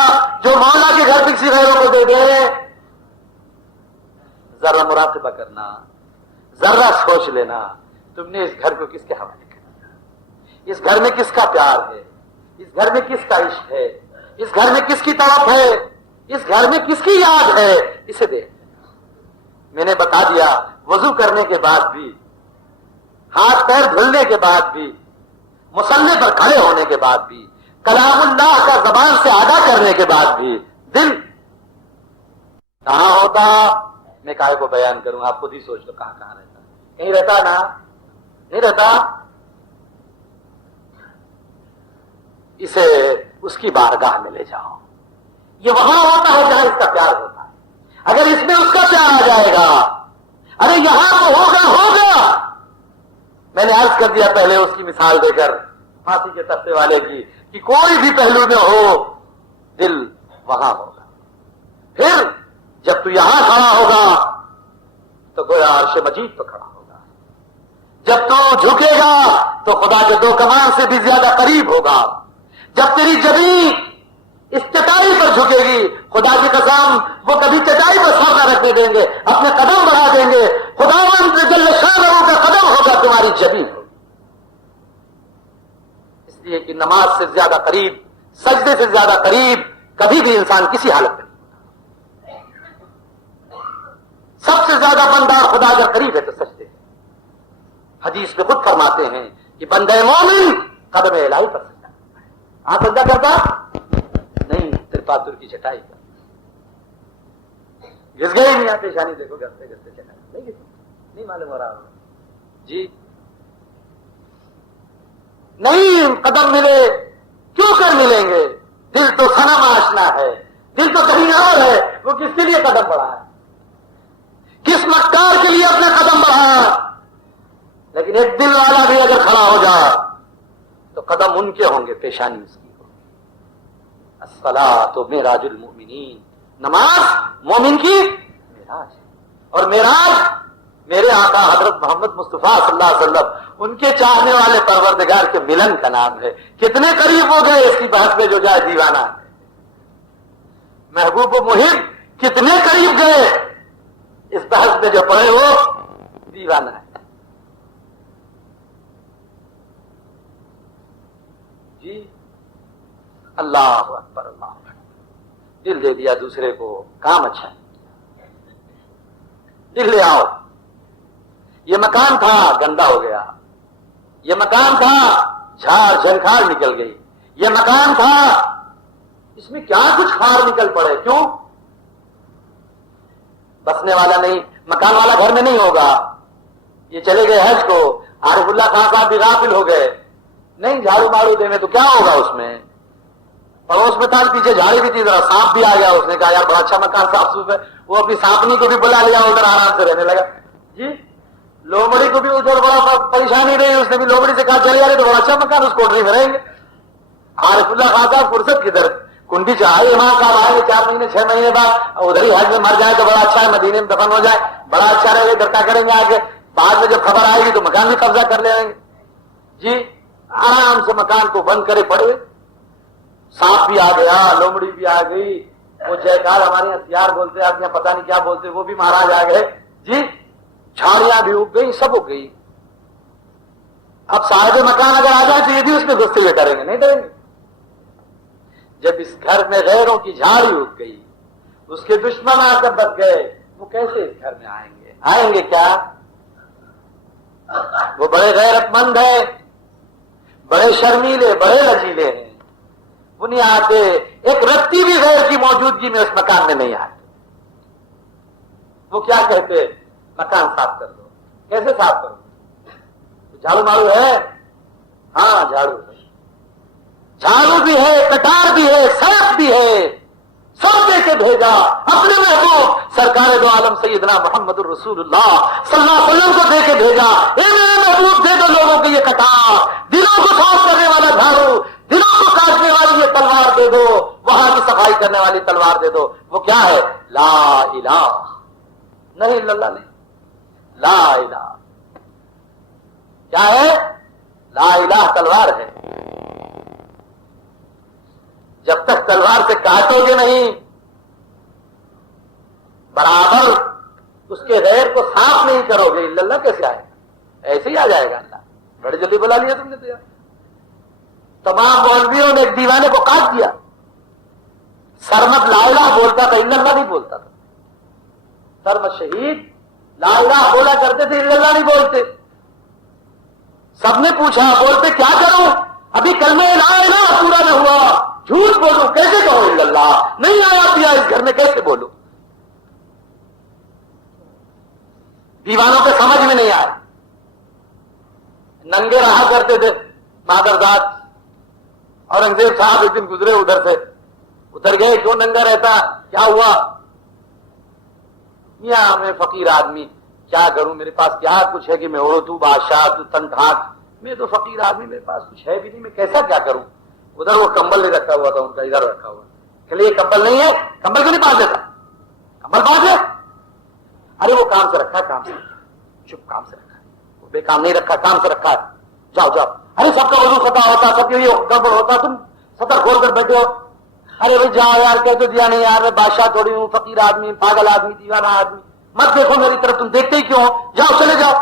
جو مولا کے گھر کسی غیروں کو دے دیں؟ ذرا مراقبہ کرنا، ذرا سوچ لینا تم نے اس گھر کو کس کے حوالے کر دیا، اس گھر میں کس کا پیار ہے، اس گھر میں کس کا عشق ہے، اس گھر میں کس کی طرف ہے، اس گھر میں کس کی یاد ہے، اسے دیکھ۔ میں نے بتا دیا وضو کرنے کے بعد بھی، ہاتھ پیر دھلنے کے بعد بھی، مصلی پر کھڑے ہونے کے بعد بھی، کلام اللہ کا زبان سے ادا کرنے کے بعد بھی دل کہاں ہوتا؟ میں کہے کو بیان کروں، آپ خود ہی سوچ لو کہاں کہاں رہتا، کہیں رہتا نا، نہیں رہتا۔ اسے اس کی بارگاہ میں لے جاؤ، یہ وہاں ہوتا ہے جہاں اس کا پیار ہوتا ہے۔ اگر اس میں اس کا پیار آ جائے گا، ارے یہاں تو ہوگا ہوگا۔ میں نے عرض کر دیا پہلے اس کی مثال دے کر پھانسی کے تختے والے کی، کہ کوئی بھی پہلو میں ہو دل وہاں ہوگا۔ پھر جب تو یہاں کھڑا ہوگا تو گویا عرش مجید تو کھڑا ہوگا، جب تو جھکے گا تو خدا کے دو کمان سے بھی زیادہ قریب ہوگا، جب تیری جبین اس چٹائی پر جھکے گی، خدا کی قسم وہ کبھی چٹائی پر سر نہ رکھنے دیں گے، اپنے قدم بڑھا دیں گے، خداوند جل شانہ کا قدم ہوگا تمہاری جبین ہوگی۔ اس لیے کہ نماز سے زیادہ قریب، سجدے سے زیادہ قریب کبھی بھی انسان کسی حالت میں نہیں ہوتا۔ سب سے زیادہ بندہ خدا کا قریب ہے تو سجدے۔ حدیث میں خود فرماتے ہیں کہ بندہ مومن قدم الہی پر سجدہ کرتا ہے۔ ہاں سجدہ کرتا نہیں، ترپاتر کی چٹائی پر گھس گئی نہیں، آتے شانی دیکھو گھستے گھستے چٹائی نہیں گھس، نہیں معلوم ہو رہا جی، نہیں قدم ملے کیوں کر ملیں گے؟ دل تو صنم آشنا ہے، دل تو کہیں اور ہے، وہ کس کے لیے قدم بڑھا ہے، کس مکار کے لیے اپنے قدم بڑھا؟ لیکن ایک دل والا بھی اگر کھڑا ہو جائے تو قدم ان کے ہوں گے، پیشانی اس کی ہوگی۔ الصلاۃ معراج المؤمنین، نماز مومن کی معراج ہے، اور معراج میرے آقا حضرت محمد مصطفیٰ صلی اللہ علیہ وسلم ان کے چاہنے والے پروردگار کے ملن کا نام ہے۔ کتنے قریب ہو گئے اس کی بحث میں جو جائے دیوانہ ہے، محبوب و محب کتنے قریب گئے اس بحث میں جو پڑے وہ دیوانہ ہے جی۔ اللہ اکبر، اللہ اکبر، دل دے دیا دوسرے کو، کام اچھا ہے، دل لے آؤ۔ یہ مکان تھا گندا ہو گیا، یہ مکان تھا جھاڑ جھنکھاڑ نکل گئی، یہ مکان تھا اس میں کیا کچھ خار نکل پڑے، کیوں؟ بسنے والا نہیں، مکان والا گھر میں نہیں ہوگا، یہ چلے گئے حج کو، عارف اللہ خان صاحب بھی غافل ہو گئے، نہیں جھاڑو مارو دے میں تو کیا ہوگا اس میں؟ پڑوس میں تھا، پیچھے جھاڑی بھی تھی، ذرا سانپ بھی آ گیا، اس نے کہا یار بڑا اچھا مکان صاف ستھرا ہے، وہ اپنی سانپنی کو بھی بلا لیا، ادھر آرام سے رہنے لگا جی۔ لومڑی کو بھی ادھر بڑا پریشانی رہی، اس نے بھی لومڑی سے کہا چل یار تو بڑا اچھا مکان، اس کوٹری میں رہیں گے۔ عارف اللہ خان صاحب فرصت کدھر، کنڈی چاہیے امام صاحب آئیں گے 4 مہینے 6 مہینے بعد، ادھر ہی حج میں مر جائے تو بڑا اچھا ہے، مدینے میں دفن ہو جائے بڑا اچھا رہے گا، ادھر کیا کریں گے آگے، بعد میں جب خبر آئے گی تو مکان بھی قبضہ کر لیں گے جی۔ آرام سے مکان کو بند کرے پڑے، سانپ بھی آ گیا، لومڑی بھی آ گئی، وہ جیکار ہمارے یہاں ہتھیار بولتے آپ یہاں پتہ نہیں کیا بولتے، وہ بھی مہاراج آ گئے جی، جھاڑیاں بھی اگ گئی، سب اگ گئی۔ اب صاحب مکان اگر آ جائے تو یہ بھی اس میں گھستے ہوئے کریں گے، نہیں کریں گے؟ جب اس گھر میں غیروں کی جھاڑی اگ گئی، اس کے دشمن آ کر بچ گئے، وہ کیسے اس گھر میں آئیں گے؟ آئیں گے کیا؟ وہ بڑے غیرت مند ہیں، بڑے شرمیلے، بڑے لچیلے ہیں، وہ نہیں آتے، ایک رتی بھی غیر کی موجودگی میں اس مکان میں نہیں آتے۔ وہ کیا کہتے؟ مکان صاف کر دو۔ کیسے صاف کرو؟ جھاڑو مارو ہے؟ ہاں جھاڑو ہے، جھاڑو بھی ہے، کٹار بھی ہے، سڑک بھی ہے، سب دے کے بھیجا اپنے محبوب سرکار دو عالم سیدنا محمد الرسول اللہ صلی اللہ علیہ وسلم کو دے کے بھیجا، اے میرے محبوب دے دو لوگوں کو یہ کٹار، دلوں کو صاف کرنے والا جھاڑو، دلوں کو کاٹنے والی یہ تلوار دے دو، وہاں کی صفائی کرنے والی تلوار دے دو۔ وہ کیا ہے؟ لا الہ نہیں الا اللہ، نہیں لا الہ کیا ہے؟ لا الہ تلوار ہے۔ جب تک تلوار سے کاٹو گے نہیں، برابر اس کے غیر کو صاف نہیں کرو گے اللہ کیسے آئے گا؟ ایسے ہی آ جائے گا اللہ. بڑے جلدی بلا لیا تم نے تو یار. تمام مولویوں نے ایک دیوانے کو کاٹ دیا. سرمد لا الہ بولتا تھا اللہ نہیں بولتا تھا. سرمد شہید لا الہ بولا کرتے تھے اللہ نہیں بولتے. سب نے پوچھا بولتے کیا کروں؟ ابھی کلمہ لا الہ پورا نہ ہوا. جھوٹ بولو کیسے کہو اللہ؟ نہیں آیا دیا اس گھر میں کیسے بولو؟ دیوانوں کے سمجھ میں نہیں آیا. ننگے رہا کرتے تھے مادرزاد. اورنگزیب صاحب ایک دن گزرے ادھر سے, ادھر گئے, کیوں ننگا رہتا, کیا ہوا؟ میاں میں فقیر آدمی کیا کروں, میرے پاس کیا کچھ ہے کہ میں ہو تو بادشاہ تو تن ٹھاک, میں تو فقیر آدمی میرے پاس کچھ ہے بھی نہیں, میں کیسا کیا کروں؟ ادھر وہ کمبل نہیں رکھا ہوا تھا ان کا, ادھر رکھا ہوا. کہ یہ کمبل نہیں ہے, کمبل کیوں نہیں باندھ دیتا؟ کمبل باندھ لے. ارے وہ کام سے رکھا ہے, کام سے رکھا ہے, چپ کام سے رکھا ہے, وہ بے کام نہیں رکھا, کام سے رکھا ہے, جاؤ جاؤ. ارے سب کا وضو خطا ہوتا, سب کے لیے گڑبڑ ہوتا, تم سطر کھول کر بیٹھے ہو. ارے بھائی جاؤ یار, کہہ تو دیا نہیں یار, میں بادشاہ تھوڑی ہوں, فقیر آدمی, پاگل آدمی, دیوانہ آدمی, مت دیکھو میری طرف, تم دیکھتے ہی کیوں ہو؟ جاؤ چلے جاؤ,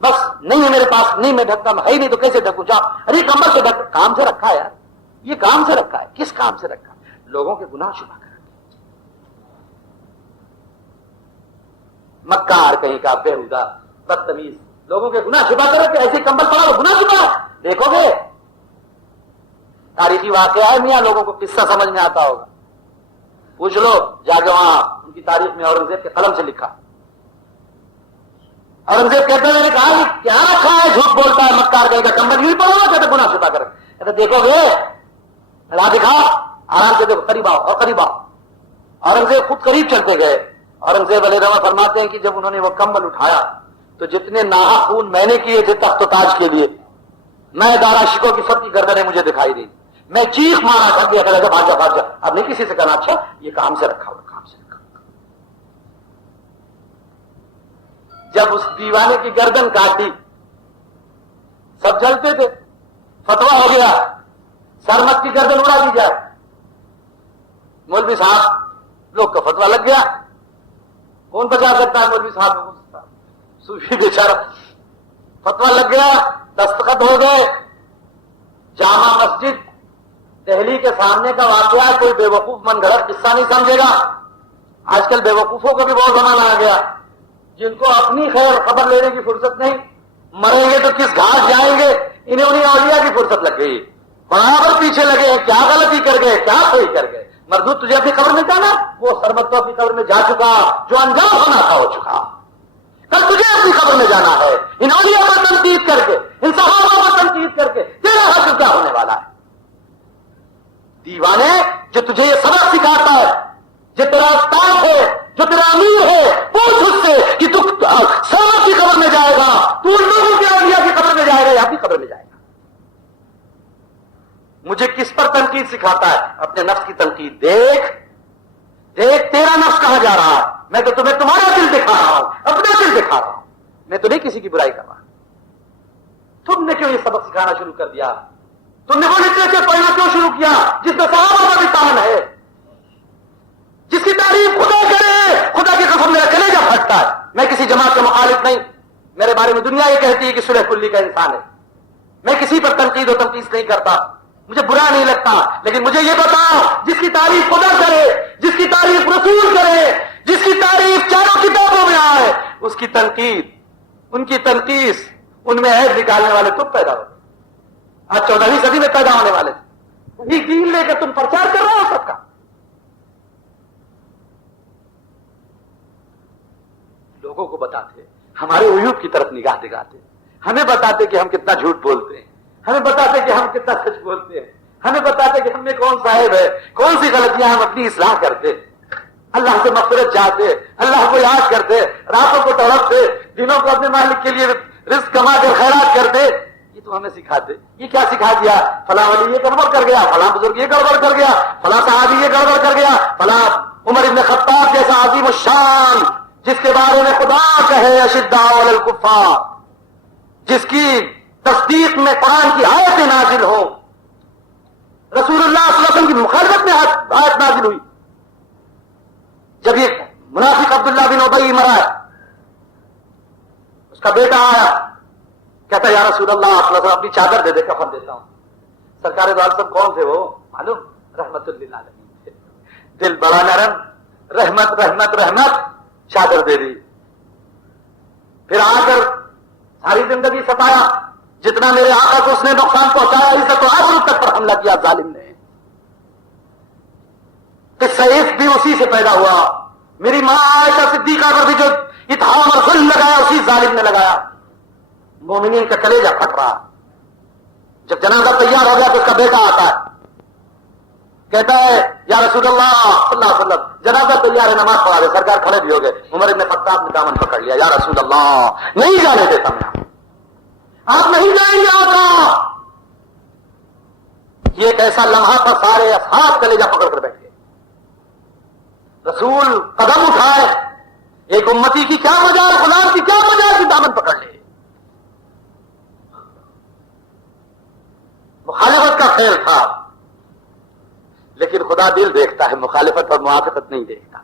بس نہیں ہے میرے پاس, نہیں میں ڈھکتا, میں ہے ہی نہیں تو کیسے ڈھکوں, جاؤ. ارے کمبل سے ڈھک, کام سے رکھا ہے یار, یہ کام سے رکھا ہے. کس کام سے رکھا؟ لوگوں کے گناہ چھپا کر. مکار کہیں کا, بےہودہ, بدتمیز, لوگوں کے گناہ چھپا کر رکھے. ایسے کمبل پڑا ہو, گناہ چھپا, دیکھو گے. تاریخی واقعہ ہے میاں, لوگوں کو قصہ سمجھ میں آتا ہوگا, پوچھ لو جا کے وہاں ان کی تاریخ میں اورنگزیب کے قلم سے لکھا. اورنگزیب کہتے ہیں, میں نے کہا کہ کیا رکھا ہے, جھوٹ بولتا ہے مکار کہیں کا, کمبل یوں پڑا ہوا, کہتے گناہ چھپا کر. کہتے دیکھو گے, راہ دکھا, آرام سے دیکھو, قریب آؤ اور قریب آؤ. اورنگزیب خود قریب چلتے گئے. اورنگزیب علیہ السلام فرماتے ہیں کہ جب انہوں نے وہ کمبل اٹھایا تو جتنے ناحق خون میں نے کیے تھے تخت و تاج کے لیے, میں داراشکوں کی سب کی گردنیں مجھے دکھائی دی. میں چیخ مارا کر دیا, کہ بھاگ جا بھاگ جا. اب نہیں کسی سے کہنا اچھا یہ کام سے رکھا ہوا, کام سے رکھا. جب اس دیوانے کی گردن کاٹی, سب جلتے تھے, فتوا ہو گیا سرمد کی گردن اڑا دی جائے. مولوی صاحب لوگ کا فتوا لگ گیا. کون بچا سکتا ہے مولوی صاحب کو؟ صوفی بیچارہ. فتوا لگ گیا, دستخط ہو گئے. جامع مسجد دہلی کے سامنے کا واقعہ, کوئی بے وقوف من گھڑت قصہ نہیں سمجھے گا. آج کل بے وقوفوں کا بھی بہت زمانہ آ گیا, جن کو اپنی خیر خبر لینے کی فرصت نہیں. مریں گے تو کس گھاٹ جائیں گے, انہیں اولیاء کی فرصت لگ گئی. برابر پیچھے لگے, کیا غلطی کر گئے, کیا صحیح کر گئے. مردود تجھے اپنی قبر میں جانا, وہ سرمد تو اپنی قبر میں جا چکا جو انجام ہونا تھا ہو چکا. کل تجھے اپنی قبر میں جانا ہے. ان اولیاء پر تنقید کر کے, ان صحابہ پر تنقید کر کے تیرا حق کیا ہونے والا ہے؟ دیوانے, جو تجھے یہ سبق سکھاتا ہے, جو تیرا استاد ہے, جو تیرا امیر ہے, پوچھ اس سے کہ تو سرمد کی قبر میں جائے گا, تو ان لوگوں کے اولیاء کی قبر میں جائے گا یا اپنی قبر میں جائے گا؟ مجھے کس پر تنقید سکھاتا ہے؟ اپنے نفس کی تنقید. دیکھ دیکھ تیرا نفس کہاں جا رہا ہے. میں تو تمہیں تمہارا دل دکھا رہا ہوں, اپنا دل دکھا رہا ہوں, میں تو نہیں کسی کی برائی کر رہا. تم نے کیوں یہ سبق سکھانا شروع کر دیا؟ تم نے وہ لٹریچر پڑھنا کیوں شروع کیا جس میں صحابہ کا بھی تعاون ہے, جس کی تعریف خدا کرے؟ خدا کی قسم میرا کلیجہ پھٹتا ہے. میں کسی جماعت کا مخالف نہیں, میرے بارے میں دنیا یہ کہتی ہے کہ سلح کلی کا انسان ہے. میں کسی پر تنقید و تنقید نہیں کرتا, مجھے برا نہیں لگتا. لیکن مجھے یہ بتاؤ, جس کی تعریف خدا کرے, جس کی تعریف رسول کرے, جس کی تعریف چاروں کتابوں میں آئے, اس کی تنقید, ان کی تنقید, ان میں عیب نکالنے والے تم پیدا ہو. آج 14ویں صدی میں پیدا ہونے والے تھے. وہی دین لے کر تم پرچار کر رہے ہو سب کا. لوگوں کو بتاتے, ہمارے عیوب کی طرف نگاہ دکھاتے, ہمیں بتاتے کہ ہم کتنا جھوٹ بولتے ہیں, ہمیں بتاتے کہ ہم کتنا سچ بولتے ہیں, ہمیں بتاتے کہ ہم میں کون صاحب ہے, کون سی غلطیاں ہم اپنی اصلاح کرتے, اللہ سے مغفرت چاہتے, اللہ کو یاد کرتے, راتوں کو تڑپتے, دنوں کو اپنے مالک کے لیے رزق کما کر خیرات کرتے. یہ تو ہمیں سکھاتے. یہ کیا سکھا دیا؟ فلاں ولی یہ گڑبڑ کر گیا, فلاں بزرگ یہ گڑبڑ کر گیا, فلاں صحابی یہ گڑبڑ کر گیا, فلاں عمر ابن خطاب جیسا عظیم الشان جس کے بارے میں خدا کہے اشداء علی الکفار, جس کی تصدیق میں قرآن کی آیتیں نازل ہو, رسول اللہ صلی اللہ علیہ وسلم کی مخالفت میں آیت نازل ہوئی. جب یہ منافق عبداللہ بن ابی مرا اس کا بیٹا آیا, کہتا یا رسول اللہ آپ اپنی چادر دے دے, کفن دیتا ہوں. سرکار دو عالم کون تھے وہ معلوم؟ رحمت للعالمین تھے. دل بڑا نرم, رحمت رحمت رحمت, چادر دے دی. پھر آ کر ساری زندگی ستایا, جتنا میرے آقا کو اس نے نقصان پہنچایا, عزت و آبرو تک پر حملہ کیا ظالم نے. سیف بھی اسی سے پیدا ہوا. میری ماں عائشہ صدیقہ پر بھی جو اتہام اور ظلم لگایا اسی ظالم نے لگایا. مومنین کا کلیجہ پھٹ رہا. جب جنازہ تیار ہو گیا تو اس کا بیٹا آتا ہے, کہتا ہے یا رسول اللہ صلی اللہ علیہ وسلم جنازہ تیار ہے, نماز پڑھا دے. سرکار کھڑے بھی ہو گئے. عمر بن خطاب نے دامن پکڑ لیا, یا رسول اللہ نہیں جانے دیتا میں, آپ نہیں جائیں گے آقا. یہ ایک ایسا لمحہ تھا, سارے اصحاب کلیجہ پکڑ کر بیٹھ گئے. رسول قدم اٹھائے, ایک امتی کی کیا مجال, خدا کی کیا مجال کی دامن پکڑ لے. مخالفت کا خیر تھا, لیکن خدا دل دیکھتا ہے, مخالفت اور موافقت نہیں دیکھتا.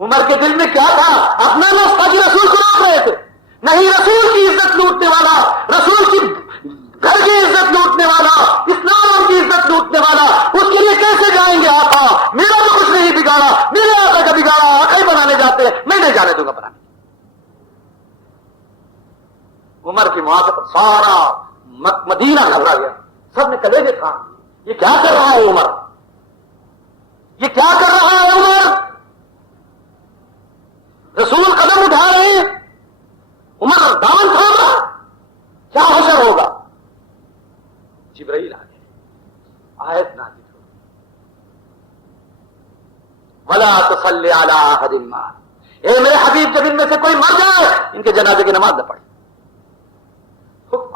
عمر کے دل میں کیا تھا؟ اپنا لوگ تاکہ رسول کو روک رہے تھے. نہیں, رسول کی عزت لوٹنے والا, رسول کی گھر کی عزت لوٹنے والا, اسلام کی عزت لوٹنے والا, اس کے لیے کیسے جائیں گے آقا؟ میرا تو کچھ نہیں بگاڑا, میرے آقا کا بگاڑا آقا ہی بنانے جاتے ہیں, میں نہیں جانے دوں گا بنانے. عمر کی موافقت, سارا مدینہ گھبرا گیا. سب نے کلیجے کھا, یہ کیا کر رہا ہے عمر, یہ کیا کر رہا ہے عمر؟ رسول قدم اٹھا رہے ہیں, عمر دامن تھام رہا, کیا حشر ہوگا؟ جبرائیل آ گئے, آیت نازل ہو, ولا تصلی علی احد مات. اے میرے حبیب جب ان میں سے کوئی مر جائے ان کے جنازے کی نماز نہ پڑھے. حکم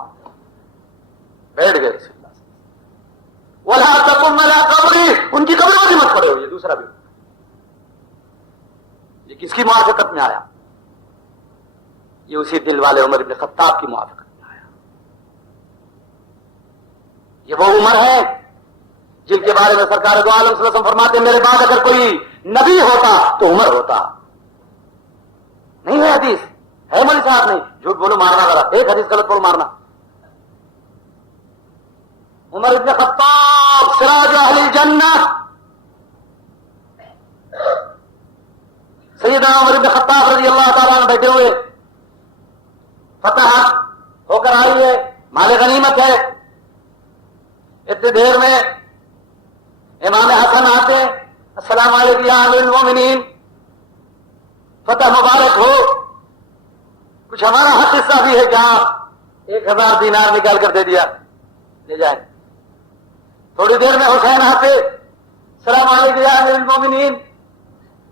بیٹھ گئے رسول اللہ سے. ولا تقم علی قبری, ان کی قبر میں مت پڑے ہو. یہ دوسرا بھی, یہ کس کی موافقت میں آیا؟ یہ اسی دل والے عمر بن خطاب کی موافقت میں آیا. یہ وہ عمر ہے جن کے بارے میں سرکار دو عالم صلی اللہ علیہ وسلم فرماتے ہیں میرے بعد اگر کوئی نبی ہوتا تو عمر ہوتا. نہیں ہے حدیث, ہے مولوی صاحب نہیں, جھوٹ بولو مارنا ذرا, ایک حدیث غلط بولو مارنا. عمر بن خطاب سراج اہل الجنہ, سیدنا عمر بن خطاب رضی اللہ تعالیٰ عنہ بیٹھے ہوئے, فتح ہو کر آئی ہے, مال غنیمت ہے. اتنی دیر میں امام حسن آتے, السلام علیکم یا امیر المومنین, فتح مبارک ہو, کچھ ہمارا حق حصہ بھی ہے کیا؟ 1000 دینار نکال کر دے دیا, لے جائیں. تھوڑی دیر میں حسین آتے, السلام علیکم یا امیر المومنین,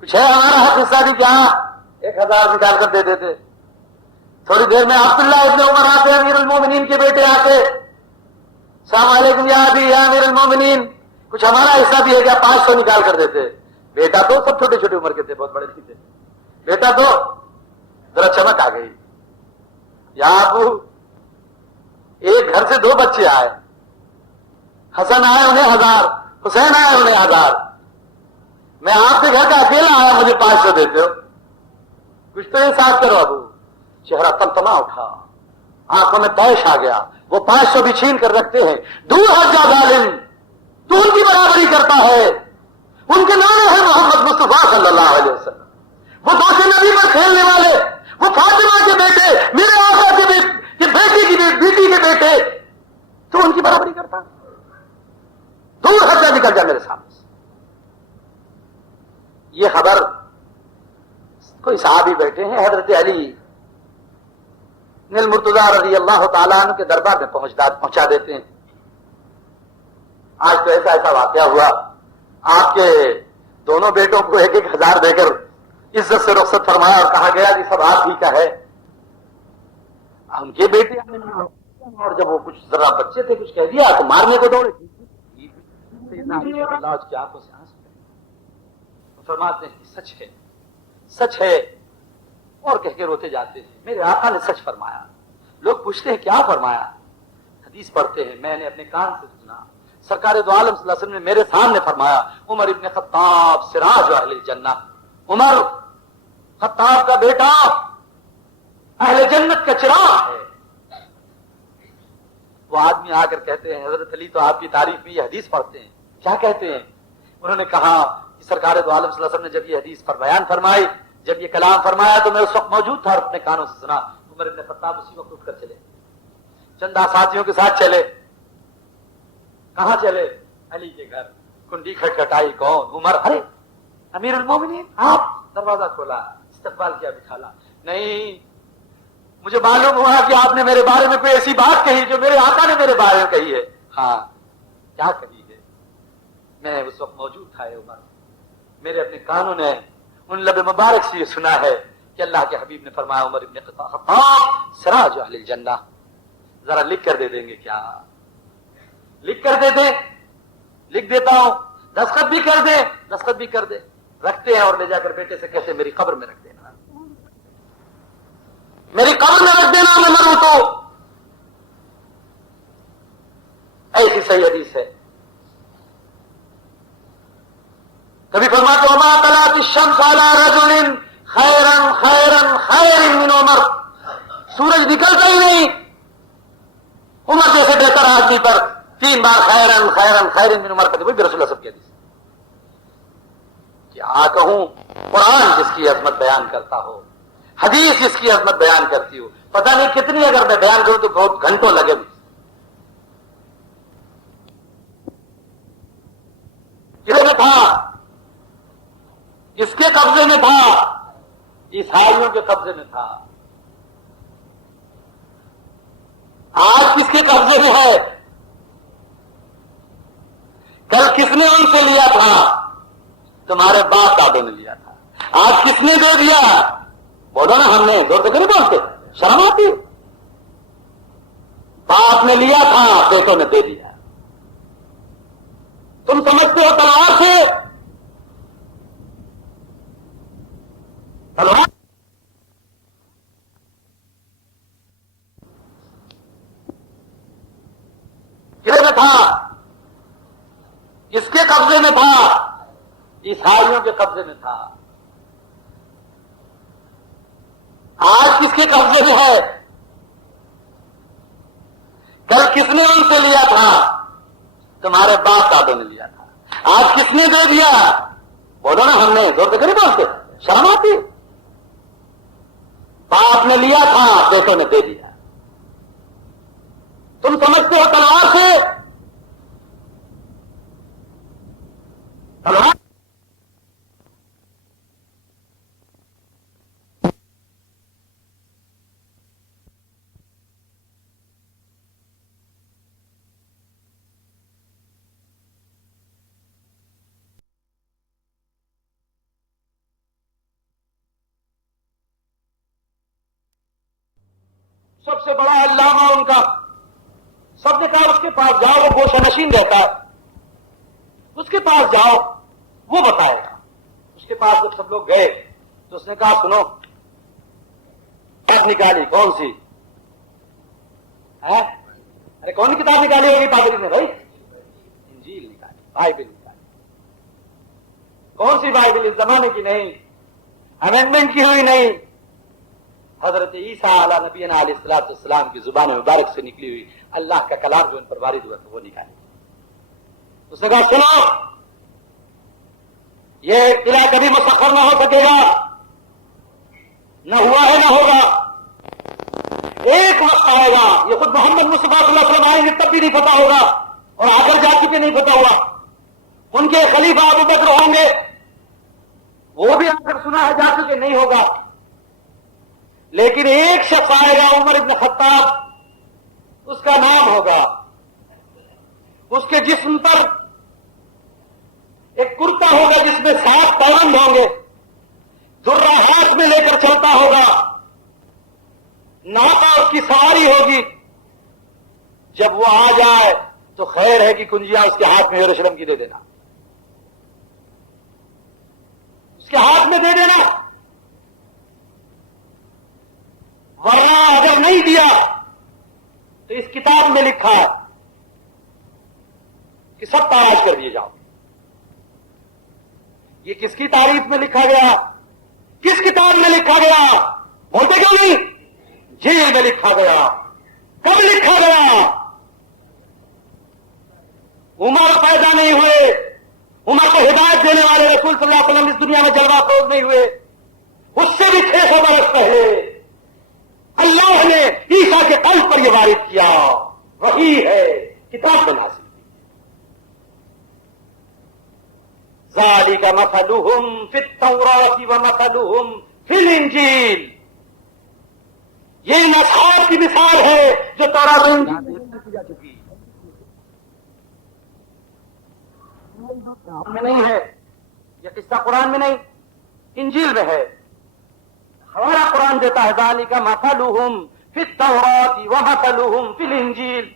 کچھ ہے ہمارا حق حصہ بھی کیا؟ 1000 نکال کر دے دیتے. تھوڑی دیر میں عبداللہ ابن عمر آتے, امیر المومنین کے بیٹے آتے, السلام علیکم یا ابی یا امیر المومنین, کچھ ہمارا حصہ بھی ہے کیا؟ 500 نکال کر دیتے. بیٹا تو سب چھوٹے چھوٹے عمر کے تھے, بہت بڑے نہیں تھے. بیٹا تو ذرا چمک آ گئی, یا ابو, ایک گھر سے 2 بچے آئے, حسن آئے انہیں 1000, حسین آئے انہیں 1000, میں آپ کے گھر کا اکیلا آیا, مجھے 500 دیتے ہو, کچھ تو انصاف کرو ابو. چہرہ تمتما اٹھا, آنکھوں میں طیش آ گیا. وہ 500 بھی چھین کر رکھتے ہیں. دور ہٹ جا ظالم, تو ان کی برابری کرتا ہے, ان کے نام ہے محمد مصطفیٰ صلی اللہ علیہ وسلم. وہ دوسرے نبی پر کھیلنے والے, وہ فاطمہ کے بیٹے, میرے آقا کے بیٹی کی بیٹی کے بیٹے, تو ان کی برابری کرتا ہے. دور ہٹ جا, نکل جا میرے سامنے سے. یہ خبر کوئی صحابی بیٹھے ہیں, حضرت علی نیل مرتضیٰ رضی اللہ تعالیٰ عنہ کے دربار میں پہنچا دیتے ہیں. آج تو ایسا ایسا واقعہ ہوا, آپ کے دونوں بیٹوں کو 1000 دے کر عزت سے رخصت فرمایا اور کہا گیا کہ سب آپ ہی کا ہے. ان کے بیٹے, اور جب وہ کچھ ذرا بچے تھے کچھ کہہ دیا تو مارنے کو دوڑے. اللہ کی آنکھوں سے آنسو فرماتے ہیں کہ سچ ہے, سچ ہے, اور کہہ کے روتے جاتے ہیں. میرے آقا نے سچ فرمایا. لوگ پوچھتے ہیں کیا فرمایا؟ حدیث پڑھتے ہیں, میں نے اپنے کان سے سنا, سرکار دو عالم صلی اللہ علیہ وسلم نے میرے سامنے فرمایا, عمر ابن خطاب سراج اہل الجنہ. عمر خطاب کا بیٹا اہل جنت کا چراغ ہے. وہ آدمی آ کر کہتے ہیں حضرت علی تو آپ کی تعریف میں یہ حدیث پڑھتے ہیں. کیا کہتے ہیں؟ انہوں نے کہا کہ سرکار دو عالم صلی اللہ علیہ وسلم نے جب یہ حدیث پر بیان فرمائی، جب یہ کلام فرمایا تو میں اس وقت موجود تھا اور اپنے کانوں سے سنا. عمر بن خطاب اسی وقت اٹھ کر چلے، چندہ ساتھیوں کے ساتھ چلے. کہاں چلے؟ علی کے گھر. کنڈی کھٹکھٹائی. کون؟ عمر. ارے امیر المومنین آپ. دروازہ کھولا، استقبال کیا، بٹھالا. نہیں، مجھے معلوم ہوا کہ آپ نے میرے بارے میں کوئی ایسی بات کہی جو میرے آقا نے میرے بارے میں کہی ہے. ہاں، کیا کہی ہے؟ میں اس وقت موجود تھا عمر، میرے اپنے کانوں نے ان لب مبارک سے یہ سنا ہے کہ اللہ کے حبیب نے فرمایا عمر ابن خطاب سراج اہل الجنہ. ذرا لکھ کر دے دیں گے کیا؟ لکھ کر دے دیں؟ لکھ دیتا ہوں. دستخط بھی کر دے. دستخط بھی کر دے. رکھتے ہیں اور لے جا کر بیٹے سے کہتے ہیں میری قبر میں رکھ دینا، میری قبر میں رکھ دینا، میں مروں تو. ایسی صحیح حدیث ہے. کبھی فرماتے وما طلعت الشمس على رجل خيرا خيرا خير من عمر. سورج نکلتا ہی نہیں عمر جیسے بہتر آدمی پر 3 بار خیرا خیرا خیر من عمر کرتے. وہی رسول اللہ صلی اللہ علیہ وسلم کی حدیث. کیا کہوں، قرآن جس کی عظمت بیان کرتا ہو، حدیث جس کی عظمت بیان کرتی ہو، پتہ نہیں کتنی اگر میں بیان کروں تو بہت گھنٹوں لگے. کس میں تھا؟ کس کے قبضے میں تھا؟ عیسائیوں کے قبضے میں تھا. آج کس کے قبضے میں ہے؟ کل کس نے ان سے لیا تھا؟ تمہارے باپ دادوں نے لیا تھا. آج کس نے دے دیا؟ بولو نا، ہم نے. زور سے نہیں بولتے، شرم آتی. باپ نے لیا تھا، بیٹوں نے دے دیا. تم سمجھتے ہو تلوار سے؟ تلوار کس میں تھا؟ کس کے قبضے میں تھا؟ عیسائیوں کے قبضے میں تھا. آج کس کے قبضے میں ہے؟ کل کس نے ان سے لیا تھا؟ تمہارے باپ دادوں نے لیا تھا. آج کس نے دے دیا؟ بولو نا، ہم نے. زور سے نہیں بولتے، شرم آتی. باپ نے لیا تھا، بیٹوں نے دے دیا. تم سمجھتے ہو تلوار سے؟ تلوار سب سے بڑا علامہ ان کا. سب نے کہا اس کے پاس جاؤ، وہ گوشہ نشین رہتا ہے، اس کے پاس جاؤ، وہ بتائے گا. اس کے پاس جب سب لوگ گئے تو اس نے کہا سنو، کتاب نکالی. کون سی؟ ارے کون سی کتاب نکالی ہوگی پادری نے؟ بھائی انجیل نکالی، بائبل نکالی. کون سی بائبل؟ اس زمانے کی نہیں، امینڈمنٹ کی ہوئی نہیں، حضرت عیسیٰ علیہ نبینا علیہ الصلوۃ والسلام کی زبان مبارک سے نکلی ہوئی اللہ کا کلام جو ان پر وارد ہوا تھا وہ نکالی. اس نے کہا سنو، یہ قلعہ کبھی مسخر نہ ہو سکے گا، نہ ہوا ہے نہ ہوگا. ایک وقت آئے گا، یہ خود محمد مصطفیٰ صلی اللہ علیہ وسلم آئیں گے تب بھی نہیں پتا ہوگا، اور آگر جا چکے نہیں پتا ہوا. ان کے خلیفہ ابو بکر ہوں گے، وہ بھی آ کر سنا ہے جا چکے نہیں ہوگا. لیکن ایک شخص آئے گا عمر ابن خطاب، اس کا نام ہوگا، اس کے جسم پر ایک کرتا ہوگا جس میں 7 پیوند ہوں گے، درہ ہاتھ میں لے کر چلتا ہوگا، ناقہ اس کی سواری ہوگی. جب وہ آ جائے تو خیر ہے کہ کنجیاں اس کے ہاتھ میں یروشلم کی دے دینا، اس کے ہاتھ میں دے دینا. ورنہ اگر نہیں دیا تو اس کتاب میں لکھا ہے کہ سب تلاش کر دیے جاؤ. یہ کس کی تعریف میں لکھا گیا؟ کس کتاب میں لکھا گیا؟ بولتے کیوں نہیں؟ جیل میں لکھا گیا. کب لکھا گیا؟ عمر پیدا نہیں ہوئے، عمر کو ہدایت دینے والے رسول صلی اللہ علیہ وسلم اس دنیا میں جلوہ فروز نہیں ہوئے، اس سے بھی 600 برس پہلے اللہ نے عیسیٰ کے قلب پر یہ وارد کیا. وہی ہے کتاب بنا سی. ذالک مثلہم فی التوراۃ ومثلہم فی الانجیل. یہ اصحاب کی مثال ہے جو تورات میں کی جا چکی میں نہیں ہے. یہ قصہ قرآن میں نہیں، انجیل میں ہے. ہمارا قرآن دیتا ہے ذالک مثلہم فی التوراۃ ومثلہم فی الانجیل.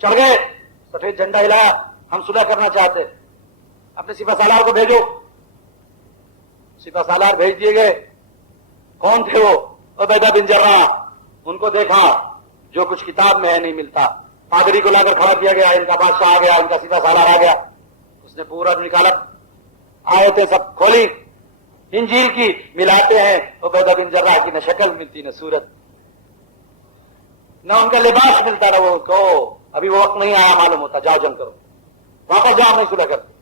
چل گئے، سفید جھنڈا ہلایا، ہم صلح کرنا چاہتے. اپنے سپہ سالار کو بھیجو. سپہ سالار بھیج دیے گئے. کون تھے وہ؟ عبیدہ بن جراح. ان کو دیکھا جو کچھ کتاب میں ہے نہیں ملتا. پادری کو لا کر کھڑا کیا گیا، ان کا بادشاہ آ گیا، ان کا سپہ سالار آ گیا. اس نے پورا نکالا، آیتیں سب کھولی انجیل کی، ملاتے ہیں. عبیدہ بن جراح کی نہ شکل ملتی نہ صورت، نہ ان کا لباس ملتا، نہ وہ کو ابھی وہ وقت نہیں آیا معلوم ہوتا. جاؤ جنگ کرو، واپس جاؤ، نہیں صلح کرتے.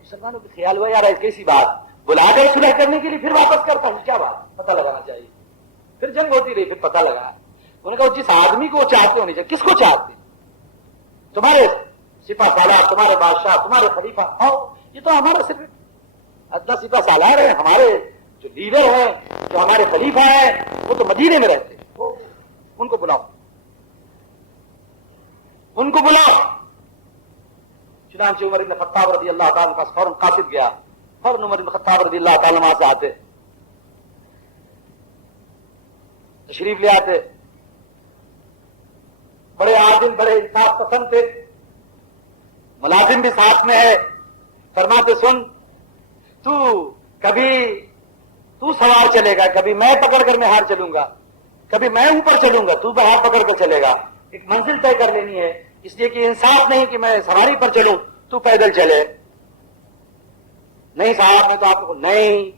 مسلمانوں کو خیال ہوا یار کیسی بات، بلا کر صلح کرنے کے لیے پھر واپس کرتا ہوں، کیا بات، پتہ لگانا چاہیے. پھر جنگ ہوتی رہی، پھر پتہ لگا. انہوں نے کہا جس آدمی کو وہ چاہتے ہونی چاہیے. کس کو چاہتے؟ تمہارے سپہ سالار، تمہارے بادشاہ، تمہارے خلیفہ. آؤ، یہ تو ہمارا صرف ادنا سپہ سالار ہے. ہمارے جو لیڈر ہیں، جو ہمارے خلیفہ ہیں، وہ تو مدینے میں رہتے. ان کو بلاؤ، ان کو بلاؤ. چنانچہ عمر بن خطاب رضی اللہ تعالیٰ کے پاس فوراً قاصد گیا. فوراً عمر بن خطاب رضی اللہ تعالیٰ وہاں سے آتے، تشریف لے آتے. بڑے عادل، بڑے انصاف پسند تھے. ملازم بھی ساتھ میں ہے. فرماتے سن، کبھی تو سوار چلے گا، کبھی میں پکڑ کر میں ہار چلوں گا، کبھی میں اوپر چلوں گا، تو ہار پکڑ کر چلے گا. ایک منزل طے کر لینی ہے، اس لیے کہ انصاف نہیں کہ میں سواری پر چلوں تو پیدل چلے. نہیں صاحب میں تو آپ کو نہیں،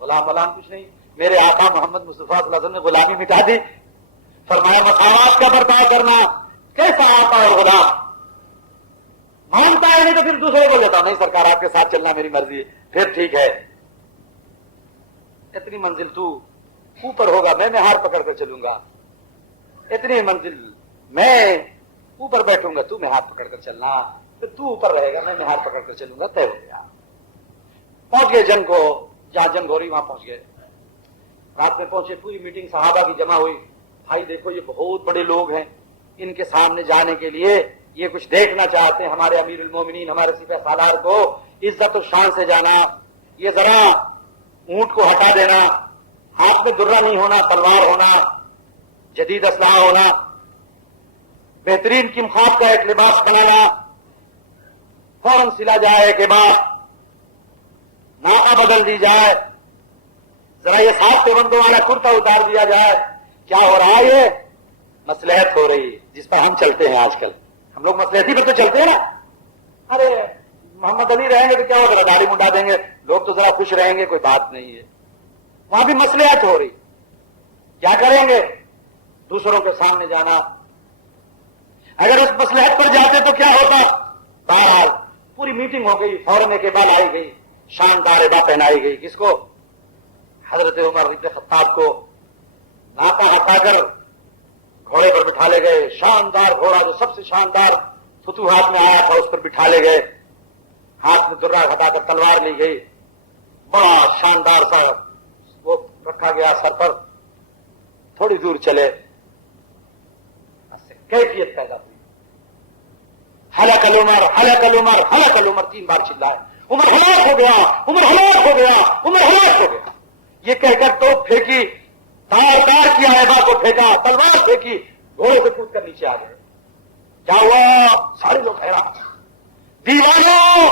غلام کچھ نہیں. میرے آقا محمد مصطفیٰ صلی اللہ علیہ وسلم نے غلامی مٹا دی. فرمایا مساوات کا برتاؤ کرنا. کیسا آقا اور غلام؟ مانتا ہے نہیں تو پھر دوسرے کو لیتا. نہیں سرکار آپ کے ساتھ چلنا میری مرضی ہے. پھر ٹھیک ہے، اتنی منزل تو اوپر ہوگا، میں ہار پکڑ کر چلوں گا. اتنی منزل میں اوپر بیٹھوں گا، تو میں ہاتھ پکڑ کر چلنا. پھر تو اوپر رہے گا، میں ہاتھ پکڑ کر چلوں گا. طے ہو گیا. پہنچ گئے جنگ کو، جہاں جنگ ہو رہی وہاں پہنچ گئے. رات میں پہنچے، پوری میٹنگ صحابہ کی جمع ہوئی. بھائی دیکھو یہ بہت بڑے لوگ ہیں، ان کے سامنے جانے کے لیے یہ کچھ دیکھنا چاہتے ہیں. ہمارے امیر المومنین، ہمارے سپہ سالار کو عزت و شان سے جانا. یہ ذرا اونٹ کو ہٹا دینا، ہاتھ میں درہ نہیں ہونا، تلوار ہونا، جدید اسلحہ ہونا، بہترین قیمت کا ایک لباس بنانا، فوراً سلا جائے کے بعد ناقہ بدل دی جائے، ذرا یہ 7 پیبندوں والا کرتا اتار دیا جائے. کیا ہو رہا ہے؟ یہ مصلحت ہو رہی ہے جس پر ہم چلتے ہیں. آج کل ہم لوگ مصلحتی پہ تو چلتے ہیں نا. ارے محمد علی رہیں گے تو کیا ہوگا، داڑھی منڈا دیں گے، لوگ تو ذرا خوش رہیں گے، کوئی بات نہیں ہے. وہاں بھی مصلحت ہو رہی. کیا کریں گے؟ دوسروں کے سامنے جانا. اگر اس مصلحت پر جاتے تو کیا ہوتا؟ بہرحال پوری میٹنگ ہو گئی، فوراً کے بعد آئی گئی، شاندار ادا پہنائی گئی. کس کو؟ حضرت عمر بن خطاب کو. ناپا ہٹا کر گھوڑے پر بٹھا لے گئے. شاندار گھوڑا جو سب سے شاندار فتوحات میں آیا تھا اس پر بٹھا لے گئے. ہاتھ میں درہ ہٹا کر تلوار لی گئی. بڑا شاندار سا وہ رکھا گیا سر پر. تھوڑی دور چلے، کیفیت پیدا ہوئی. ہلاک العمر، ہلاک العمر، ہلاک العمر 3 بار چلائے. عمر ہلاک ہو گیا، عمر ہلاک ہو گیا، عمر ہلاک ہو گیا. یہ کہہ کر توپ پھینکی، تار کی آئبہ کو پھینکا، تلوار پھینکی، گھوڑے سے کود کر نیچے آ گئے. کیا ہوا؟ سارے لوگ حیران. دیوانوں،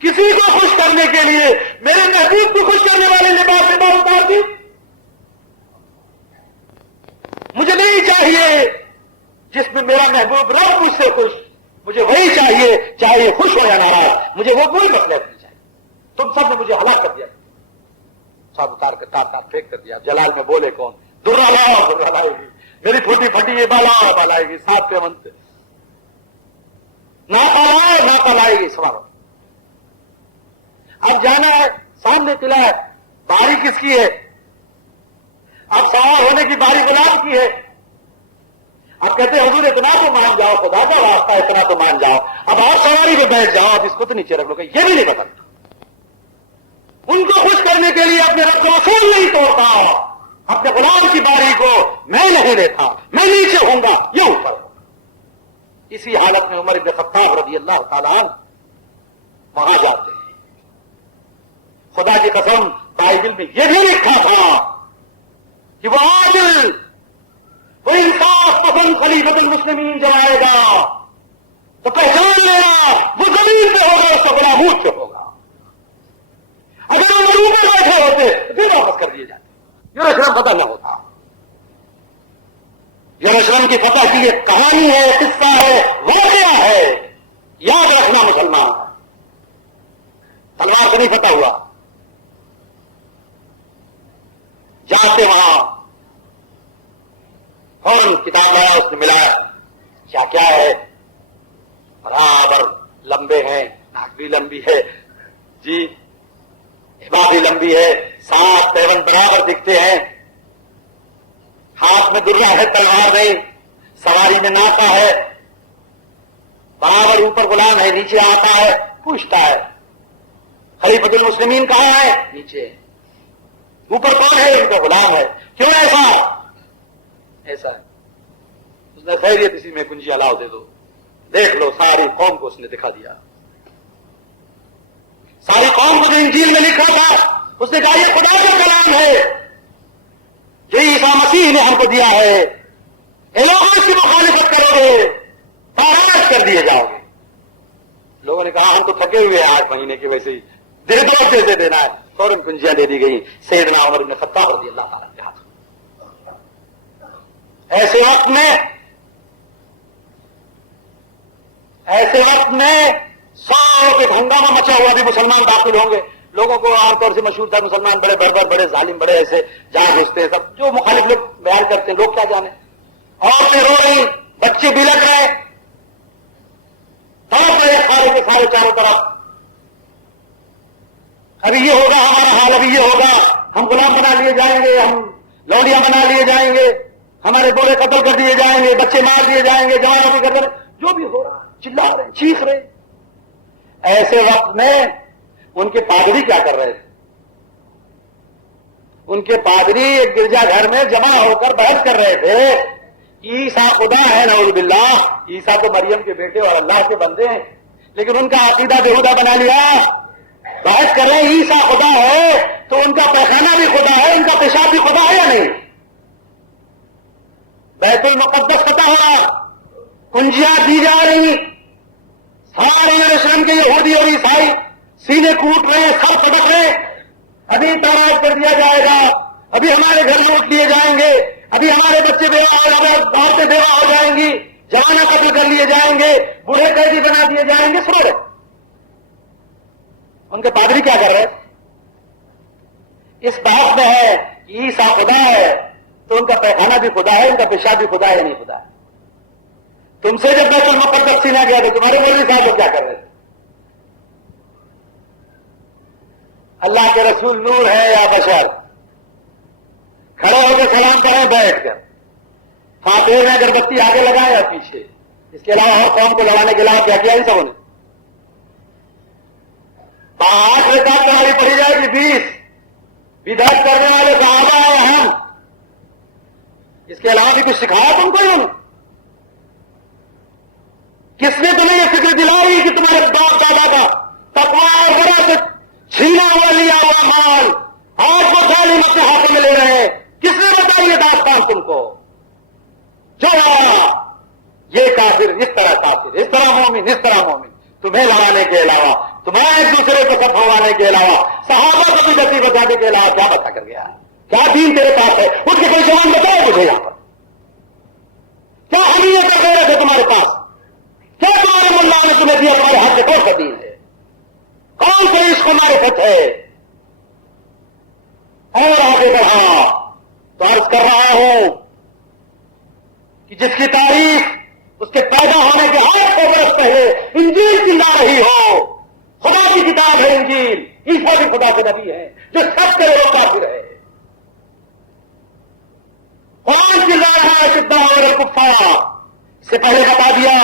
کسی کو خوش کرنے کے لیے میرے محبوب کو خوش کرنے والے لباس اتار دی. مجھے نہیں چاہیے جس میں میرا محبوب رب مجھ سے خوش، مجھے وہی چاہیے چاہے خوش ہو یا ناراض. مجھے وہ کوئی مصلحت نہیں چاہیے، تم سب نے مجھے ہلاک کر دیا. ساتھ اتار کر تار پھینک کر دیا. جلال میں بولے کون؟ درا لاؤ درا لائے گی، میری پھوٹی پھٹی یہ بالا بالائے گی، ساتھ پہ منت نہ پالائے نہ پلائے گی. سوال اب جانا ہے، سامنے قلعہ ہے، باری کس کی ہے؟ اب سوار ہونے کی باری غلام کی ہے. اب کہتے ہیں حضور اتنا تو مان جاؤ، خدا کا واسطہ اتنا تو مان جاؤ، اب اور سواری پہ بیٹھ جاؤ، اب اس کو تو نیچے رکھ لو. کہ یہ بھی نہیں پتا، ان کو خوش کرنے کے لیے اپنے رب کو اصول نہیں توڑتا، اپنے غلام کی باری کو میں نہیں لیتا، میں نیچے ہوں گا یہ اوپر. اسی حالت میں عمر بن خطاب رضی اللہ تعالیٰ عنہ وہاں جاتے ہیں. خدا کی قسم بائبل میں یہ بھی لکھا تھا کہ وہ عادل، وہ انصاف پسند خلیفۃ المسلمین جو آئے گا تو پہچان لینا وہ زمین پہ ہوگا، اس کا غلام اونٹ پہ ہوگا. اگر وہ زمین پہ بیٹھے ہوتے تو پھر واپس کر دیے جاتے، یروشلم فتح نہ ہوتا. یروشلم کی فتح کی یہ کہانی ہے، قصہ ہے، واقعہ ہے. یاد رکھنا مسلمان، تلوار سے نہیں فتح ہوا. جاتے وہاں فوراً کتاب لایا، اس نے ملایا کیا کیا ہے، برابر لمبے ہیں، ناک بھی لمبی ہے جی، ہوا بھی لمبی ہے، سانپ پیون برابر دکھتے ہیں، ہاتھ میں دریا ہے تلوار نہیں، سواری میں ناکا ہے، برابر اوپر غلام ہے، نیچے آتا ہے پوچھتا ہے خلیفۃ المسلمین کہاں ہے؟ نیچے. اوپر کون ہے؟ ان کا غلام ہے. کیوں ایسا؟ ایسا ہے. اس نے خیریت اسی میں کنجی الاؤ دے دو، دیکھ لو. ساری قوم کو اس نے دکھا دیا، ساری قوم کو جو انجیل میں لکھا تھا اس نے کہا یہ خدا کا کلام ہے، یہ عیسیٰ مسیح نے ہم کو دیا ہے. اے لوگوں اس کی مخالفت کرو گے تاراج کر دیے جاؤ گے. لوگوں نے کہا ہم تو تھکے ہوئے ہیں 8 مہینے کے، ویسے ہی دل دو پیسے دینا ہے. فوراً کنجیاں دے دی گئی سیدنا عمر بن خطاب رضی اللہ تعالیٰ کے ہاتھ. ایسے وقت میں 100 کے ہنگامہ مچا ہوا بھی مسلمان داخل ہوں گے. لوگوں کو عام طور سے مشہور تھا مسلمان بڑے بربر، بڑے ظالم، بڑے ایسے جہاں گھستے ہیں، سب جو مخالف لوگ بیان کرتے ہیں، لوگ کیا جانے. عورتیں رو رہی، بچے بلک رہے، تڑپ رہے سارے کے سارے چاروں طرف. ابھی یہ ہوگا ہمارا حال، ابھی یہ ہوگا، ہم غلام بنا لیے جائیں گے، ہم لوڈیاں بنا لیے جائیں گے، ہمارے بوڑھے قتل کر دیے جائیں گے، بچے مار دیے جائیں گے، جوانوں بھی قتل، جو بھی ہو رہا، چلا رہے، چیخ رہے. ایسے وقت میں ان کے پادری کیا کر رہے تھے؟ ان کے پادری ایک گرجا گھر میں جمع ہو کر بحث کر رہے تھے عیسیٰ خدا ہے، نعوذ باللہ. عیسیٰ تو مریم کے بیٹے اور اللہ کے بندے ہیں، لیکن ان کا عقیدہ بیہودہ بنا لیا. بحث کر رہے ہیں عیسیٰ خدا ہے تو ان کا پیخانہ بھی خدا ہے، ان کا پیشاب بھی خدا ہے یا نہیں؟ بیت المقدس فتح ہو رہا، کنجیاں دی جا رہی، سارے یروشلم کے یہودی اور عیسائی سینے کوٹ رہے، سب پٹک رہے. ابھی تاراج کر دیا جائے گا، ابھی ہمارے گھر لوٹ لیے جائیں گے، ابھی ہمارے بچے بیوہ ہو جائیں گے، عورتیں بیوہ ہو جائیں گی، جوانہ قتل کر لیے جائیں گے، بوڑھے قیدی بنا دیے جائیں گے. سن رہے ان کے پادری کیا کر رہے؟ اس بات میں ہے کہ عیسیٰ خدا ہے تو ان کا پیخانہ بھی خدا ہے، ان کا پیشاب بھی خدا ہے یا نہیں خدا ہے؟ تم سے جب بیت المقدس سینا گیا تو تمہارے مولوی صاحب لوگ کیا کر رہے تھے؟ اللہ کے رسول نور ہے یا بشر؟ کھڑے ہو کے سلام کریں بیٹھ کر، فاتحے میں اگربتی آگے لگائیں یا پیچھے؟ اس کے علاوہ اور قوم کو لڑانے کے علاوہ کیا کیا ان سبوں نے؟ 8 رکعت تمہاری پڑھی جائے گی، 20 بدعت کرنے والے صحابہ ہیں ہم. اس کے علاوہ بھی کچھ سکھایا تم کو انہوں نے؟ کس نے تمہیں یہ فکر دلائی کہ تمہارے باپ دادا کا تقویٰ اور برا سے چھینا ہوا لیا ہوا مال آج وہ ظالم اپنے ہاتھ میں لے رہے ہیں؟ کس نے بتائی یہ داستان تم کو؟ جو یہ کافر اس طرح کافر، اس طرح مومن، اس طرح مومن، تمہیں لڑانے کے علاوہ، تمہیں ایک دوسرے کو سفروانے کے علاوہ، صحابہ کو بھی گتی بتانے کے علاوہ کیا بتا کر گیا ہے؟ کیا دین تیرے پاس ہے؟ اس کے کوئی سامان بتاؤ مجھے یہاں پر. کیا حمیت کر رہے تھے تمہارے پاس؟ کیا تمہارے ملا نے تمہیں دیا؟ تمہارے ہاتھ سے کون سا دین ہے؟ کون سے عشق و معرفت ہے؟ اور آگے بڑھا تو عرض کر رہا ہوں کہ جس کی تاریخ اس کے پیدا ہونے کے 800 برس پہلے انجیل کی لا رہی ہو، خدا کی کتاب ہے انجیل، عیسیٰ بھی خدا کے نبی ہے، جو سب کے لوگ کافر ہے۔ قرآن کی لا ہے کتنا اور کفار سے پہلے بتا دیا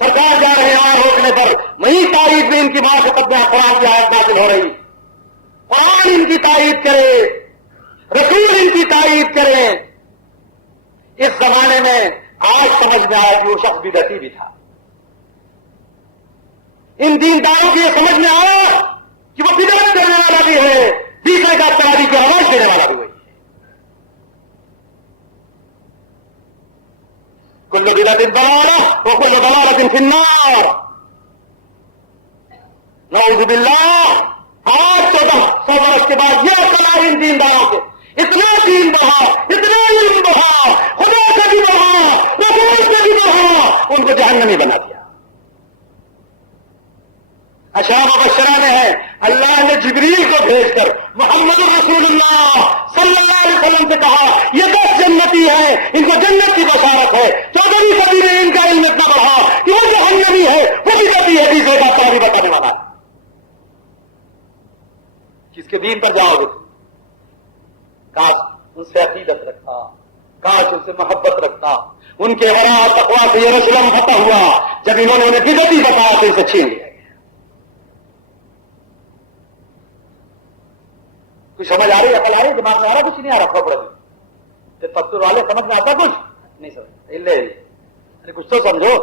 سرکار جا رہے ہیں روکنے پر، وہی تائید میں ان کی ماں سے قدمہ قرآن کی آیت نازل ہو رہی، قرآن ان کی تائید کرے، رسول ان کی تائید کرے۔ اس زمانے میں آج سمجھ میں آیا کہ وہ شخص بدعتی بھی تھا۔ ان دینداروں کی یہ سمجھ میں آیا کہ وہ بدعت کرنے والا بھی ہے، دوسرے کا تراویح کی آواز دینے والا بھی وہی ہے۔ کل بدعت ضلالہ وکل ضلالۃ فی النار، نعوذ باللہ۔ آج 1400 برس کے بعد یہ اصلاح ان دینداروں کے، اتنا دین بڑھا، اتنا علم بڑھا، خدا سے بھی بڑھا، رسول سے بھی بڑھا، ان کو جہنمی بنا دیا۔ اشرا مبشرہ میں ہے، اللہ نے جبریل کو بھیج کر محمد رسول اللہ صلی اللہ علیہ وسلم سے کہا یہ 10 جنتی ہیں، ان کو جنت کی بشارت ہے۔ 14ویں صدی میں ان کا علم اتنا بڑھا کہ وہ جہنمی ہے، وہ بھی کبھی حدیث کا تاریخ بتانے والا ہے۔ جس کے دین پر جاؤ گے، کاش ان سے عقیدت رکھتا، کاش ان سے محبت رکھتا، ان کے ورا تقویٰ سے یروشلم فتح ہوا، جب انہوں نے انہیں بدعتی بتایا تو اسے چھین لیا۔ کچھ سمجھ آ رہی ہے؟ عقل آ رہی ہے؟ دماغ میں آ رہا؟ کچھ نہیں آ رہا؟ خبر ابھی تفسیر والے سمجھ میں آتا کچھ نہیں سمجھ؟ ارے کچھ تو سمجھو۔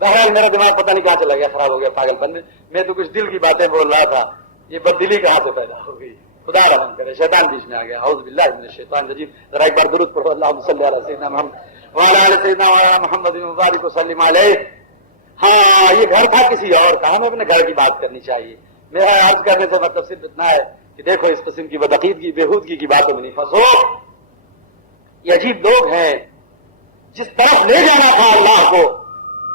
بہرحال میرا دماغ پتہ نہیں کہاں چلا گیا، خراب ہو گیا پاگل پن میں تو کچھ دل کی باتیں بول رہا تھا، یہ بددلی کہاں سے پیدا ہو گئی؟ خدا رحم کرے، شیطان بیچ میں آ گیا۔ اعوذ باللہ من الشیطان الرجیم۔ ذرا ایک بار درود پڑھو، اللہم صلی علی سیدنا محمد وعلی آل سیدنا وعلی محمد مبارک وسلم علیہ۔ ہاں یہ گھر تھا کسی اور کا، ہمیں اپنے گھر کی بات کرنی چاہیے۔ میرا عرض کرنے سے مطلب صرف اتنا ہے کہ دیکھو اس قسم کی بدعقیدگی بےہودگی کی باتوں میں نہیں پھنسو۔ یہ عجیب لوگ ہیں، جس طرف لے جانا تھا اللہ کو،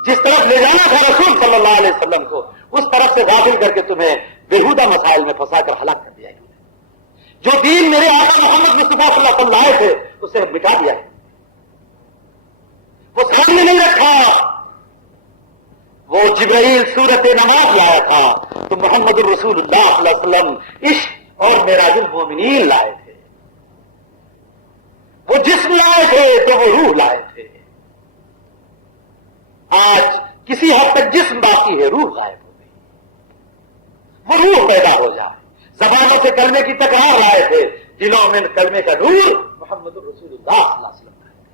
جس طرف لے جانا تھا رسول صلی اللہ علیہ وسلم کو، اس طرف سے غافل کر کے تمہیں بےہودہ مسائل میں پھنسا کر ہلاک کر دیا ہے۔ جو دین میرے آقا محمد مصطفیٰ صلی اللہ علیہ وسلم لائے تھے اسے مٹا دیا ہے، وہ سامنے نہیں رکھا۔ وہ جبرائیل صورت نماز لایا تھا تو محمد الرسول اللہ صلی اللہ علیہ وسلم عشق اور معراج المومنین لائے تھے۔ وہ جسم لائے تھے تو وہ روح لائے تھے۔ آج کسی حد تک جسم باقی ہے، روح غائب ہو گئی۔ وہ روح پیدا ہو جائے، زبانوں سے کلمے کی تکرار لائے تھے، دلوں میں کلمے کا نور محمد الرسول اللہ صلی اللہ علیہ وسلم لائے تھے۔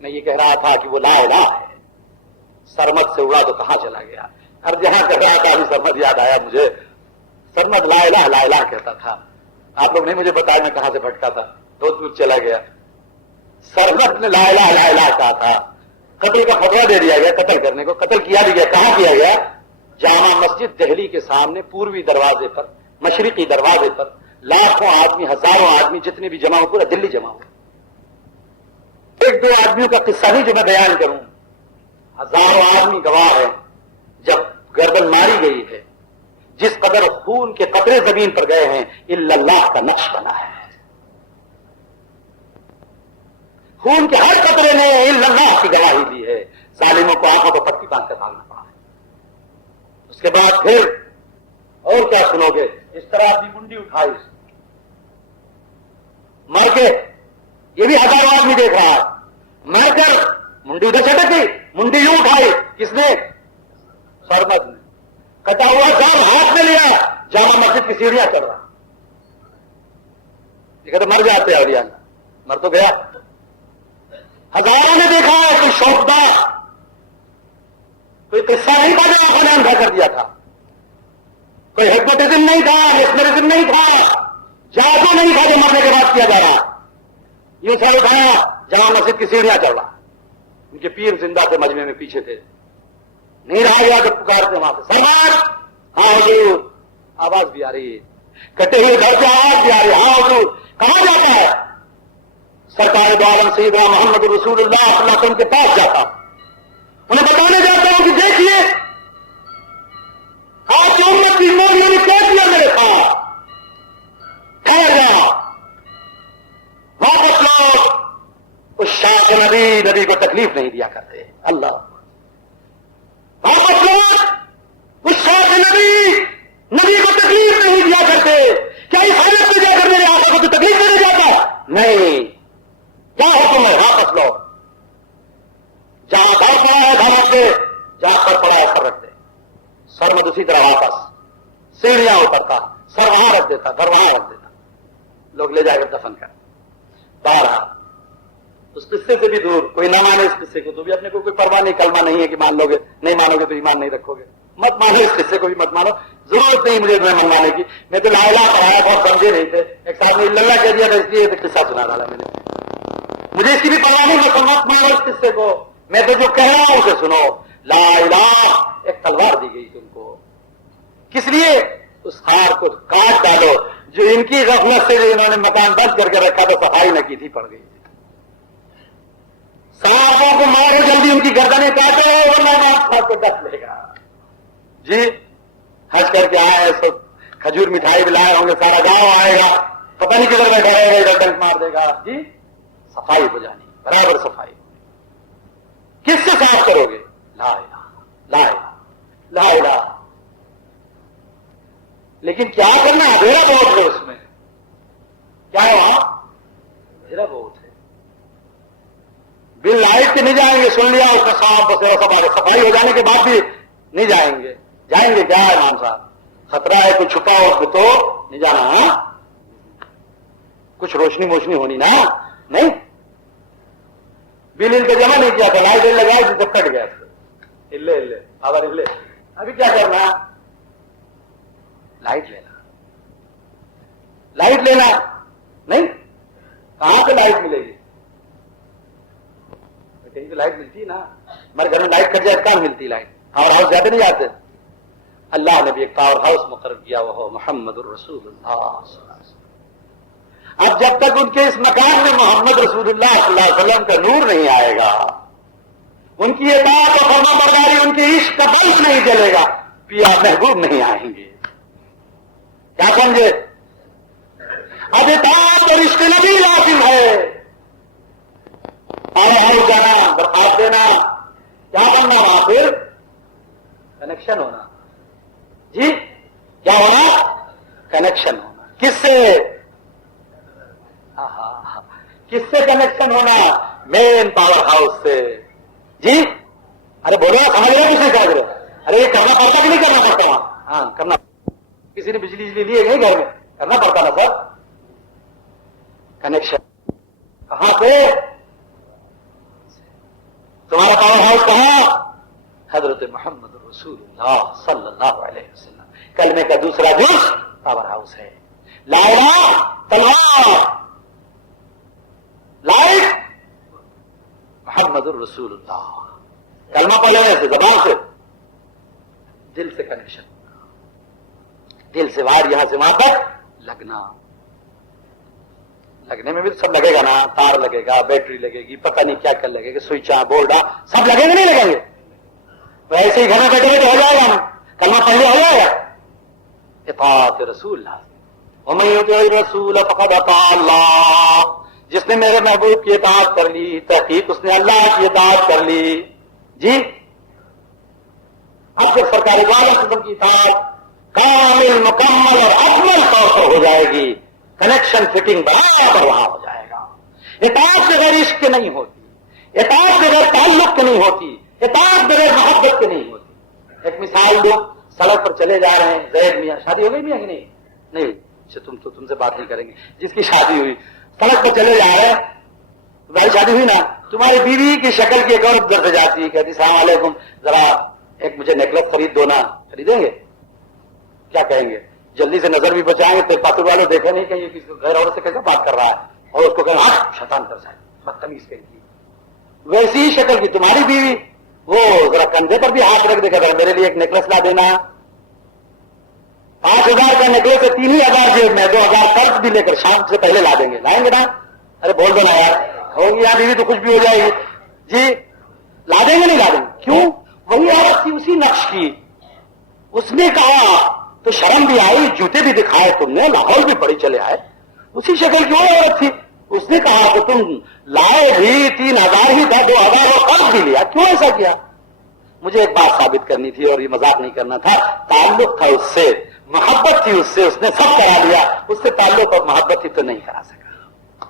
میں یہ کہہ رہا تھا کہ وہ لا الہ ہے، سرمد سے اڑا تو کہاں چلا گیا؟ ہر جہاں کہہ رہا تھا ابھی سرمد یاد آیا مجھے۔ سرمد لا الہ کہتا تھا، آپ لوگ نے مجھے بتایا میں کہاں سے بھٹکا تھا، بہت دور چلا گیا۔ سرمد نے لا الہ کہا تھا، قتل کا خطرہ دے دیا گیا، قتل کرنے کو، قتل کیا بھی گیا۔ کہاں کیا گیا؟ جامع مسجد دہلی کے سامنے پوروی دروازے پر، مشرقی دروازے پر لاکھوں آدمی، ہزاروں آدمی جتنے بھی جمع ہو، پورا دلی جمع ہو۔ ایک دو آدمیوں کا قصہ ہی جو میں بیان کروں، ہزاروں آدمی گواہ ہیں۔ جب گردن ماری گئی ہے، جس قدر خون کے قطرے زمین پر گئے ہیں، الا اللہ کا نقش بنا ہے۔ خون کے ہر قطرے نے الا اللہ کی گواہی دی ہے۔ ظالموں کو آنکھوں کو پٹی باندھ کر بھاگنا پڑا ہے۔ اس کے بعد پھر اور کیا سنو گے؟ اس طرح اپنی منڈی اٹھائی مر کے، یہ بھی ہزاروں آدمی دیکھ رہا ہے، مر کر منڈی ادھر چٹک گئی، منڈی یوں اٹھائی، کس نے؟ سرمد نے۔ کٹا ہوا جام ہاتھ میں لیا، جامع مسجد کی سیڑھیاں چڑھ رہا۔ یہ کہتے مر جاتے ہیں ہریانہ، مر تو گیا۔ ہزاروں نے دیکھا ہے، کوئی شوقدار، کوئی قصہ نہیں تھا جو آنکھوں نے اندھا کر دیا تھا، کوئی ہیپنوٹزم نہیں تھا، میسمرزم نہیں تھا، جادو نہیں تھا جو مرنے کے بعد کیا جا رہا۔ یوں سر اٹھایا، جامع مسجد کی سیڑھیاں چڑھ رہا۔ ان کے پیر زندہ تھے، مجمع میں پیچھے تھے، نہیں رہا گیا تو پکارتے وہاں سے، سرکار ہاں حضور، آواز بھی آ رہی ہے، کٹے ہوئے گھر سے آواز بھی آ رہی ہے، ہاں حضور، کہاں جاتا ہے؟ سرکار دو عالم سیدنا محمد رسول اللہ صلی اللہ علیہ وسلم کے پاس جاتا ہوں، انہیں بتانے جاتا ہوں کہ دیکھیے آپ کی امت کی مولیوں نے کیا کیا میرے ساتھ؟ ٹھہر جا، واپس لوگ اس شاہ نبی کو تکلیف نہیں دیا کرتے. اللہ واپس لوگ اس شاہ نبی کو تکلیف نہیں دیا کرتے. کیا اس حالت میں جا کر میرے آقا کو تو تکلیف دینے جاتا؟ نہیں. کیا حکم ہے؟ واپس لو. جہاں دھڑ پڑا ہے دھڑک دے، جہاں پر پڑا ہے سر رکھ دے. سر میں دوسری طرح واپس سیڑھیاں اترتا، سر وہاں رکھ دیتا، گھر وہاں رکھ دیتا، لوگ لے جا کر دفن کر. بارہ اس قصے سے بھی دور. کوئی نہ مانے اس قصے کو تو بھی اپنے کو کوئی پرواہ نہیں. کلمہ نہیں ہے کہ مان لو گے، نہیں مانو گے تو ایمان نہیں رکھو گے. مت مانو اس قصے کو بھی مت مانو. ضرورت نہیں مجھے تمہیں منگوانے کی. میں تو لا الہ پڑھایا، بہت سمجھے نہیں تھے. ایک صاحب نے اللہ کہہ دیا تھا اس لیے قصہ سنا ڈالا میں نے. مجھے اس کی بھی پرواہ نہیں. میں مت مانو اس قصے کو. میں تو جو کہہ رہا ہوں اسے سنو. لا الہ ایک تلوار دی گئی تم کو. کس لیے؟ اس خار کو کاٹ ڈالو جو ان کی غفلت سے انہوں نے مکان بند کر کے رکھا تو صفائی نہ کی تھی، پڑ گئی. صحابہ کو مارو جلدی، ان کی گردنیں کاٹو ورنہ آپ کو دست لے گا. جی حج کر کے آئے سب کھجور مٹھائی بھی لائے ہوں گے، سارا گاؤں آئے گا، پتہ نہیں کدھر میں ڈرے گا، ادھر ڈنک مار دے گا. جی صفائی ہو جانی، برابر صفائی. کس سے صاف کرو گے؟ لا الہ لا الہ لا الہ. لیکن کیا کرنا؟ اندھیرا بہت ہے اس میں. کیا ہے وہاں؟ اندھیرا بہت ہے. بل لائٹ کے نہیں جائیں گے. سن لیا اس کا صاف بسیرا سب آگے. صفائی ہو جانے کے بعد بھی نہیں جائیں گے. جائیں گے کیا ہے امام صاحب؟ خطرہ ہے کوئی چھپا ہو تو نہیں جانا. ہاں کچھ روشنی موشنی ہونی نا. نہیں بل ان کا جمع نہیں کیا تھا، لائٹ لگایا تو کٹ گیا. ہلے ہلے آبار ہلے. ابھی کیا کرنا؟ لائٹ لینا. لائٹ لینا نہیں. کہاں پہ لائٹ ملے گی؟ کہیں تو لائٹ ملتی ہے نا. ہمارے گھر میں لائٹ کٹ جائے کہاں ملتی لائٹ؟ پاور ہاؤس جاتے نہیں جاتے. اللہ نے بھی ایک پاور ہاؤس مقرر کیا، وہ محمد الرسول اللہ صلی اللہ علیہ وسلم. اب جب تک ان کے اس مکان میں محمد رسول اللہ صلی اللہ علیہ وسلم کا نور نہیں آئے گا، ان کی اطاعت اور فرما برداری، ان کے عشق کا بلب نہیں جلے گا، پیا محبوب نہیں آئیں گے. کیا سمجھے؟ اب اطاعت اور عشق نبی لازم ہے. پاور ہاؤس جانا، درخواست دینا، کیا کرنا؟ وہاں پھر کنیکشن ہونا. جی کیا ہونا؟ کنیکشن ہونا. کس سے؟ کس سے کنیکشن ہونا؟ مین پاور ہاؤس سے. جی ارے بولو سمجھ رہے کس نے کہہ رہے؟ ارے یہ کرنا پڑتا کہ نہیں کرنا پڑتا؟ وہاں ہاں کرنا. کسی نے بجلی لی ہے نہیں گھر میں؟ کرنا پڑتا نا سر. کنیکشن کہاں پہ؟ تمہارا پاور ہاؤس کہاں؟ حضرت محمد رسول اللہ صلی اللہ علیہ وسلم. کلمے کا دوسرا جز پاور ہاؤس ہے. لا الہ تلوار، لائٹ محمد الرسول اللہ. کلمہ پڑھنے سے، زبان سے، دل سے کنیکشن، دل سے وائر یہاں سے وہاں تک لگنا. لگنے میں بھی سب لگے گا نا. تار لگے گا، بیٹری لگے گی، پتہ نہیں کیا کیا لگے گا، سوئچاں بورڈا سب لگے گا نہیں لگیں گے؟ ویسے ہی گھر میں بیٹھے تو ہو جائے گا. کلمہ پڑھ لیا ہو جائے گا. اطاعت رسول اللہ. ومن یطع الرسول فقد اطاع اللہ. جس نے میرے محبوب کی اطاعت کر لی، تحقیق اس نے اللہ کی اطاعت کر لی. جی اب جب سرکار قسم کی اطاعت کامل، مکمل اور اکمل طور پر ہو جائے گی، کنیکشن فٹنگ برابر وہاں ہو جائے گا. اطاعت بغیر عشق کے نہیں ہوتی، اطاعت بغیر تعلق کے نہیں ہوتی، اطاعت بغیر محبت کے نہیں ہوتی. ایک مثال دو. سڑک پر چلے جا رہے ہیں، زید میاں، شادی ہو گئی میاں کہ نہیں؟ نہیں اچھا تم سے بات نہیں کریں گے. جس کی شادی ہوئی، سڑک پر چلے جا رہے ہیں، تمہاری شادی ہوئی نا، تمہاری بیوی کی شکل کی ایک اور ادھر سے جاتی ہے، کہتی السلام علیکم، ذرا ایک مجھے نیکلس خرید دو نا. خریدیں گے؟ کیا کہیں گے؟ جلدی سے نظر بھی بچائیں گے. تیل پاتور والے دیکھے نہیں کہ یہ کسی غیر عورت سے کیسے بات کر رہا ہے، اور اس کو کہیں ہاں شیطان کر جائے، بدتمیز کہیں گی. ویسی ہی شکل کی تمہاری بیوی، وہ ذرا کندھے پر بھی ہاتھ رکھ دے گا، میرے لیے ایک نیکلس لا دینا. 5,000 کا نیکلس ہے، 3,000 جیب میں، 2,000 قرض بھی لے کر شام سے پہلے لا دیں گے. لائیں گے نا؟ ارے بول دو نا یار، ہوگی یہاں بیوی تو کچھ بھی ہو جائے گی. جی لا دیں گے نہیں لا دیں گے؟ کیوں؟ وہی عورت تھی، اسی نقش کی، اس نے کہا تو شرم بھی آئی, جوتے بھی دکھائے تم نے, لاہور بھی پڑی چلے آئے, اسی شکل کی وہ عورت تھی. اس نے کہا کہ تم لائے بھی 3,000 ہی تھا, 2,000 اور قرض بھی لیا, کیوں ایسا کیا؟ مجھے ایک بات ثابت کرنی تھی اور یہ مذاق نہیں کرنا تھا. تعلق تھا اس سے, محبت تھی اس سے, اس نے سب کرا لیا. اس سے تعلق اور محبت ہی تو نہیں کرا سکا.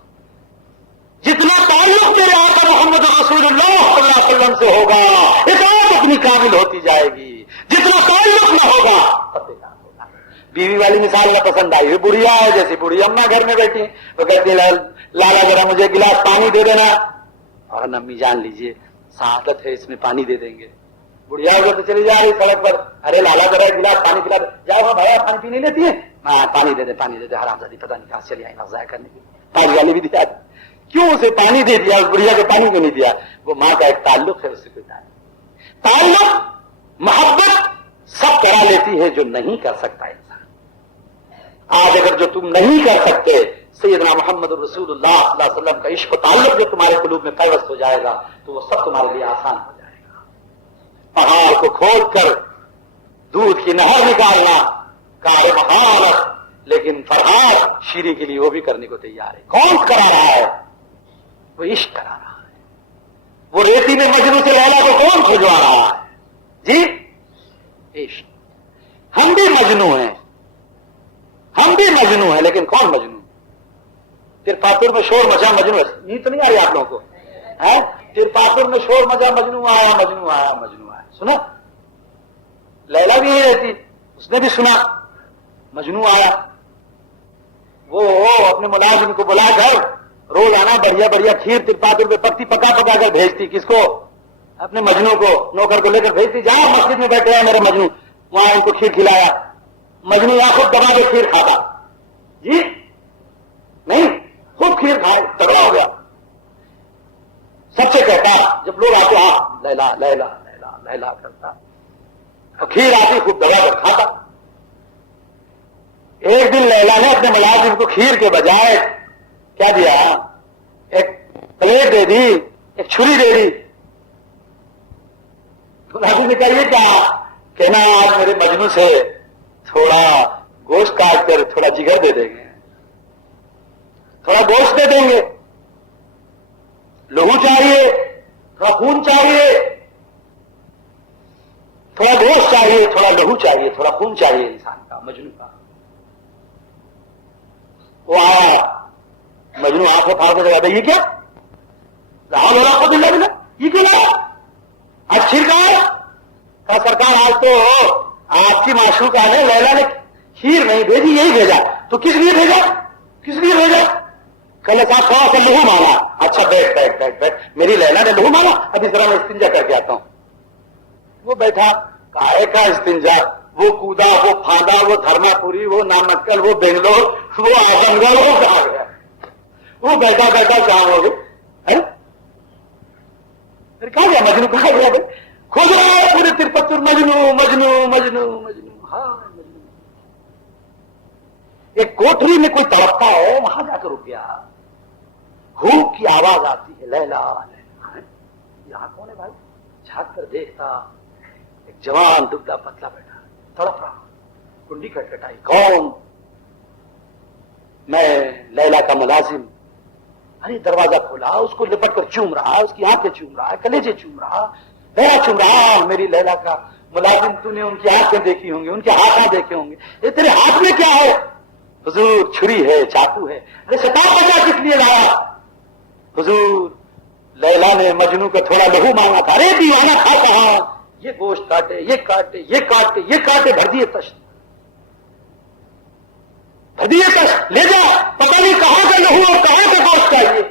جتنا تعلق میرے آقا محمد رسول اللہ صلی اللہ علیہ وسلم سے ہوگا اطاعت اتنی کامل ہوتی جائے گی. جتنا تعلق نہ ہوگا فتح ہوگا. بیوی والی مثال نہ پسند آئی, وہ بڑھیا ہے, جیسی بڑھی اماں گھر میں بیٹھی, وہ کہتی ہے لالا ذرا مجھے گلاس پانی دے دینا, اور امی جان لیجئے سعادت ہے اس میں پانی دے دیں گے. بڑھیا ہو تو چلی جا رہی سڑک پر, ارے لالا ذرا ایک گلاس پانی پلا دے, جاؤ بھائی پانی پینے لیتی ہے, ہاں پانی دے دے حرام زادی, پتہ نہیں کہاں چلی آئی ضائع کرنے کی. پانی والی بھی دیا, کیوں اسے پانی دے دیا, اس بڑھیا کو پانی کیوں نہیں دیا؟ وہ ماں کا ایک تعلق ہے, اس سے کوئی تعلق محبت سب کرا لیتی ہے جو نہیں کر سکتا انسان. آج اگر جو تم نہیں کر سکتے, سیدنا محمد رسول اللہ صلی اللہ علیہ وسلم کا عشق و تعلق جو تمہارے قلوب میں پیوست ہو جائے گا تو وہ سب تمہارے لیے آسان ہو جائے گا. پہاڑ کو کھود کر دودھ کی نہر نکالنا کار محال, لیکن فرحات شیریں کے لیے وہ بھی کرنے کو تیار ہے. کون کرا رہا ہے؟ وہ عشق کرا رہا ہے. وہ ریتی میں مجنوں سے لیلا کو کون کھجوا رہا ہے؟ جی عشق. ہم بھی مجنوں ہیں, ہم بھی مجنوں ہیں, لیکن کون مجنوں؟ ترپاتر میں شور مچا مجنوں, نیند تو نہیں آ رہی آپ لوگوں کو؟ ترپاتر میں شور مچا مجنوں آیا, مجنوں آیا, مجنوں آیا. سنا لیلا بھی یہی رہتی, اس نے بھی سنا مجنوں آیا. وہ اپنے ملازم کو بلا کر روز آنا بڑھیا بڑھیا کھیر ترپاتر پہ پکتی پکا پکا کر بھیجتی. کس کو؟ اپنے مجنوں کو, نوکر کو لے کر بھیجتی, جہاں مسجد میں بیٹھے ہیں میرے مجنوں, وہاں ان کو کھیر کھلایا. مجنوں یہاں خود دبا کے کھیر کھاتا. جی نہیں, خود کھیر کھائے, تگڑا ہو گیا. سب سے کہتا جب لوگ آتے ہاں لیلا لیلا لیلا لیلا کرتا, اور کھیر آتی خوب دبا کر کھاتا. ایک دن لیلا نے اپنے ملازم کو کھیر کے بجائے کیا دیا؟ ایک پلیٹ دے دی, ایک چھری دے دی. ملازم نے کہا یہ کیا کہنا, آج میرے مجنوں سے تھوڑا گوشت کاٹ کر تھوڑا جگر دے دیں گے, تھوڑا گوشت دے دیں گے. لہو چاہیے, تھوڑا خون چاہیے, تھوڑا گوشت چاہیے, تھوڑا لہو چاہیے, تھوڑا خون چاہیے انسان کا, مجنوں کا. وہ آیا, مجنوں آنکھوں پھاڑ کے لگا, یہ کیا رہا کو دل لگا, یہ کیوں لایا, آج کھیر کہاں ہے؟ کہا سرکار آج تو آپ کی معشوقہ نے لیلا نے کھیر نہیں بھیجی, یہی بھیجا. تو کس لیے بھیجا, کس لیے بھیجا؟ کل صاحب تھوڑا سا لہو مانگا. اچھا بیٹھ بیٹھ بیٹھ بیٹھ, میری لیلا نے لہو مانگا, ابھی ذرا میں استنجا کر کے آتا ہوں. وہ بیٹھا, کاہے کا استنجا, وہ کودا, وہ پھاندا, وہ دھرما پوری, وہ نامکل, وہ بنگلور, وہ آزمگڑھ, وہ کہاں گیا. وہ بیٹھا بیٹھا کہاں ہو گئے, پھر کہاں گیا مجنوں, کہاں گیا بھائی, کھوج رہا ہے پورے ترپتر, مجنوں مجنوں مجنوں مجنوں. ہاں مجنوں. ایک کوٹری میں کوئی تڑپتا ہے, وہاں جا کر رک گیا. ہوک کی آواز آتی ہے, لیلا لیلا. یہاں کون ہے بھائی؟ جھانک کر دیکھتا, ایک جوان دبلا پتلا بیٹھا, تڑپ رہا, کنڈی کٹکھٹائی. کون؟ میں لیلا کا ملازم. ارے دروازہ کھولا, اس کو لپٹ کر چوم رہا, اس کی آنکھیں چوم رہا, کلیجے چوم رہا, لیلا چوم رہا. میری لیلا کا ملازم, تو نے ان کی آنکھیں دیکھی ہوں گی, ان کے ہاتھ دیکھے ہوں گے. یہ تیرے ہاتھ میں کیا ہے؟ حضور چھری ہے, چاقو ہے. ارے ستاؤ بچہ کس لیے لایا؟ حضور لیلا نے مجنوں کو تھوڑا لہو مانگا تھا. ارے دیوانہ کھا کہاں, یہ گوشت کاٹے, یہ کاٹے, یہ کاٹے, یہ کاٹے, بھر دیے تشت, بھر دیے تشت, لے جا. پتہ نہیں کہاں کا لہو اور کہاں کا گوشت چاہیے.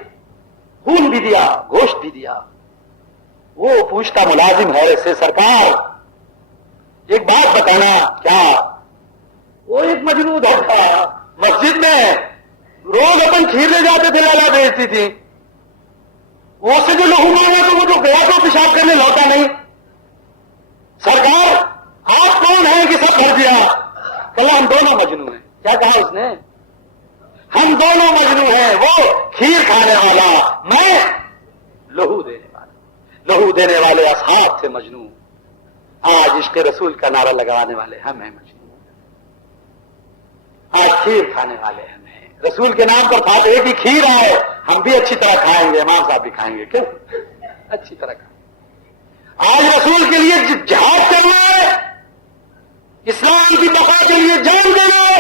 خون بھی دیا, گوشت بھی دیا. وہ پوچھتا ملازم ہے سے, سرکار ایک بات بتانا. کیا؟ وہ ایک مجنوں تھا مسجد میں, روز اپن کھیر لے جاتے تھے, لیلا بھیجتی تھی. وہ سے جو لہو مانگا تو وہ جو گیا تو پیشاب کرنے لوٹا نہیں. سرکار آپ کون ہیں کہ سب بھر دیا؟ کہا ہم دونوں مجنوں ہیں. کیا کہا اس نے؟ ہم دونوں مجنوں ہیں, وہ کھیر کھانے والا, میں لہو دینے والا. لہو دینے والے اصحاب تھے مجنوں. آج عشق رسول کا نعرہ لگانے والے ہم ہیں مجھے، آج کھیر کھانے والے ہم ہیں، رسول کے نام پر فاتحے کی کھیر آئے، ہم بھی اچھی طرح کھائیں گے، امام صاحب بھی کھائیں گے، کیوں اچھی طرح کھائیں گے۔ آج رسول کے لیے جہاد کرنا ہے، اسلام کی بقا کے لیے جان دینا ہے،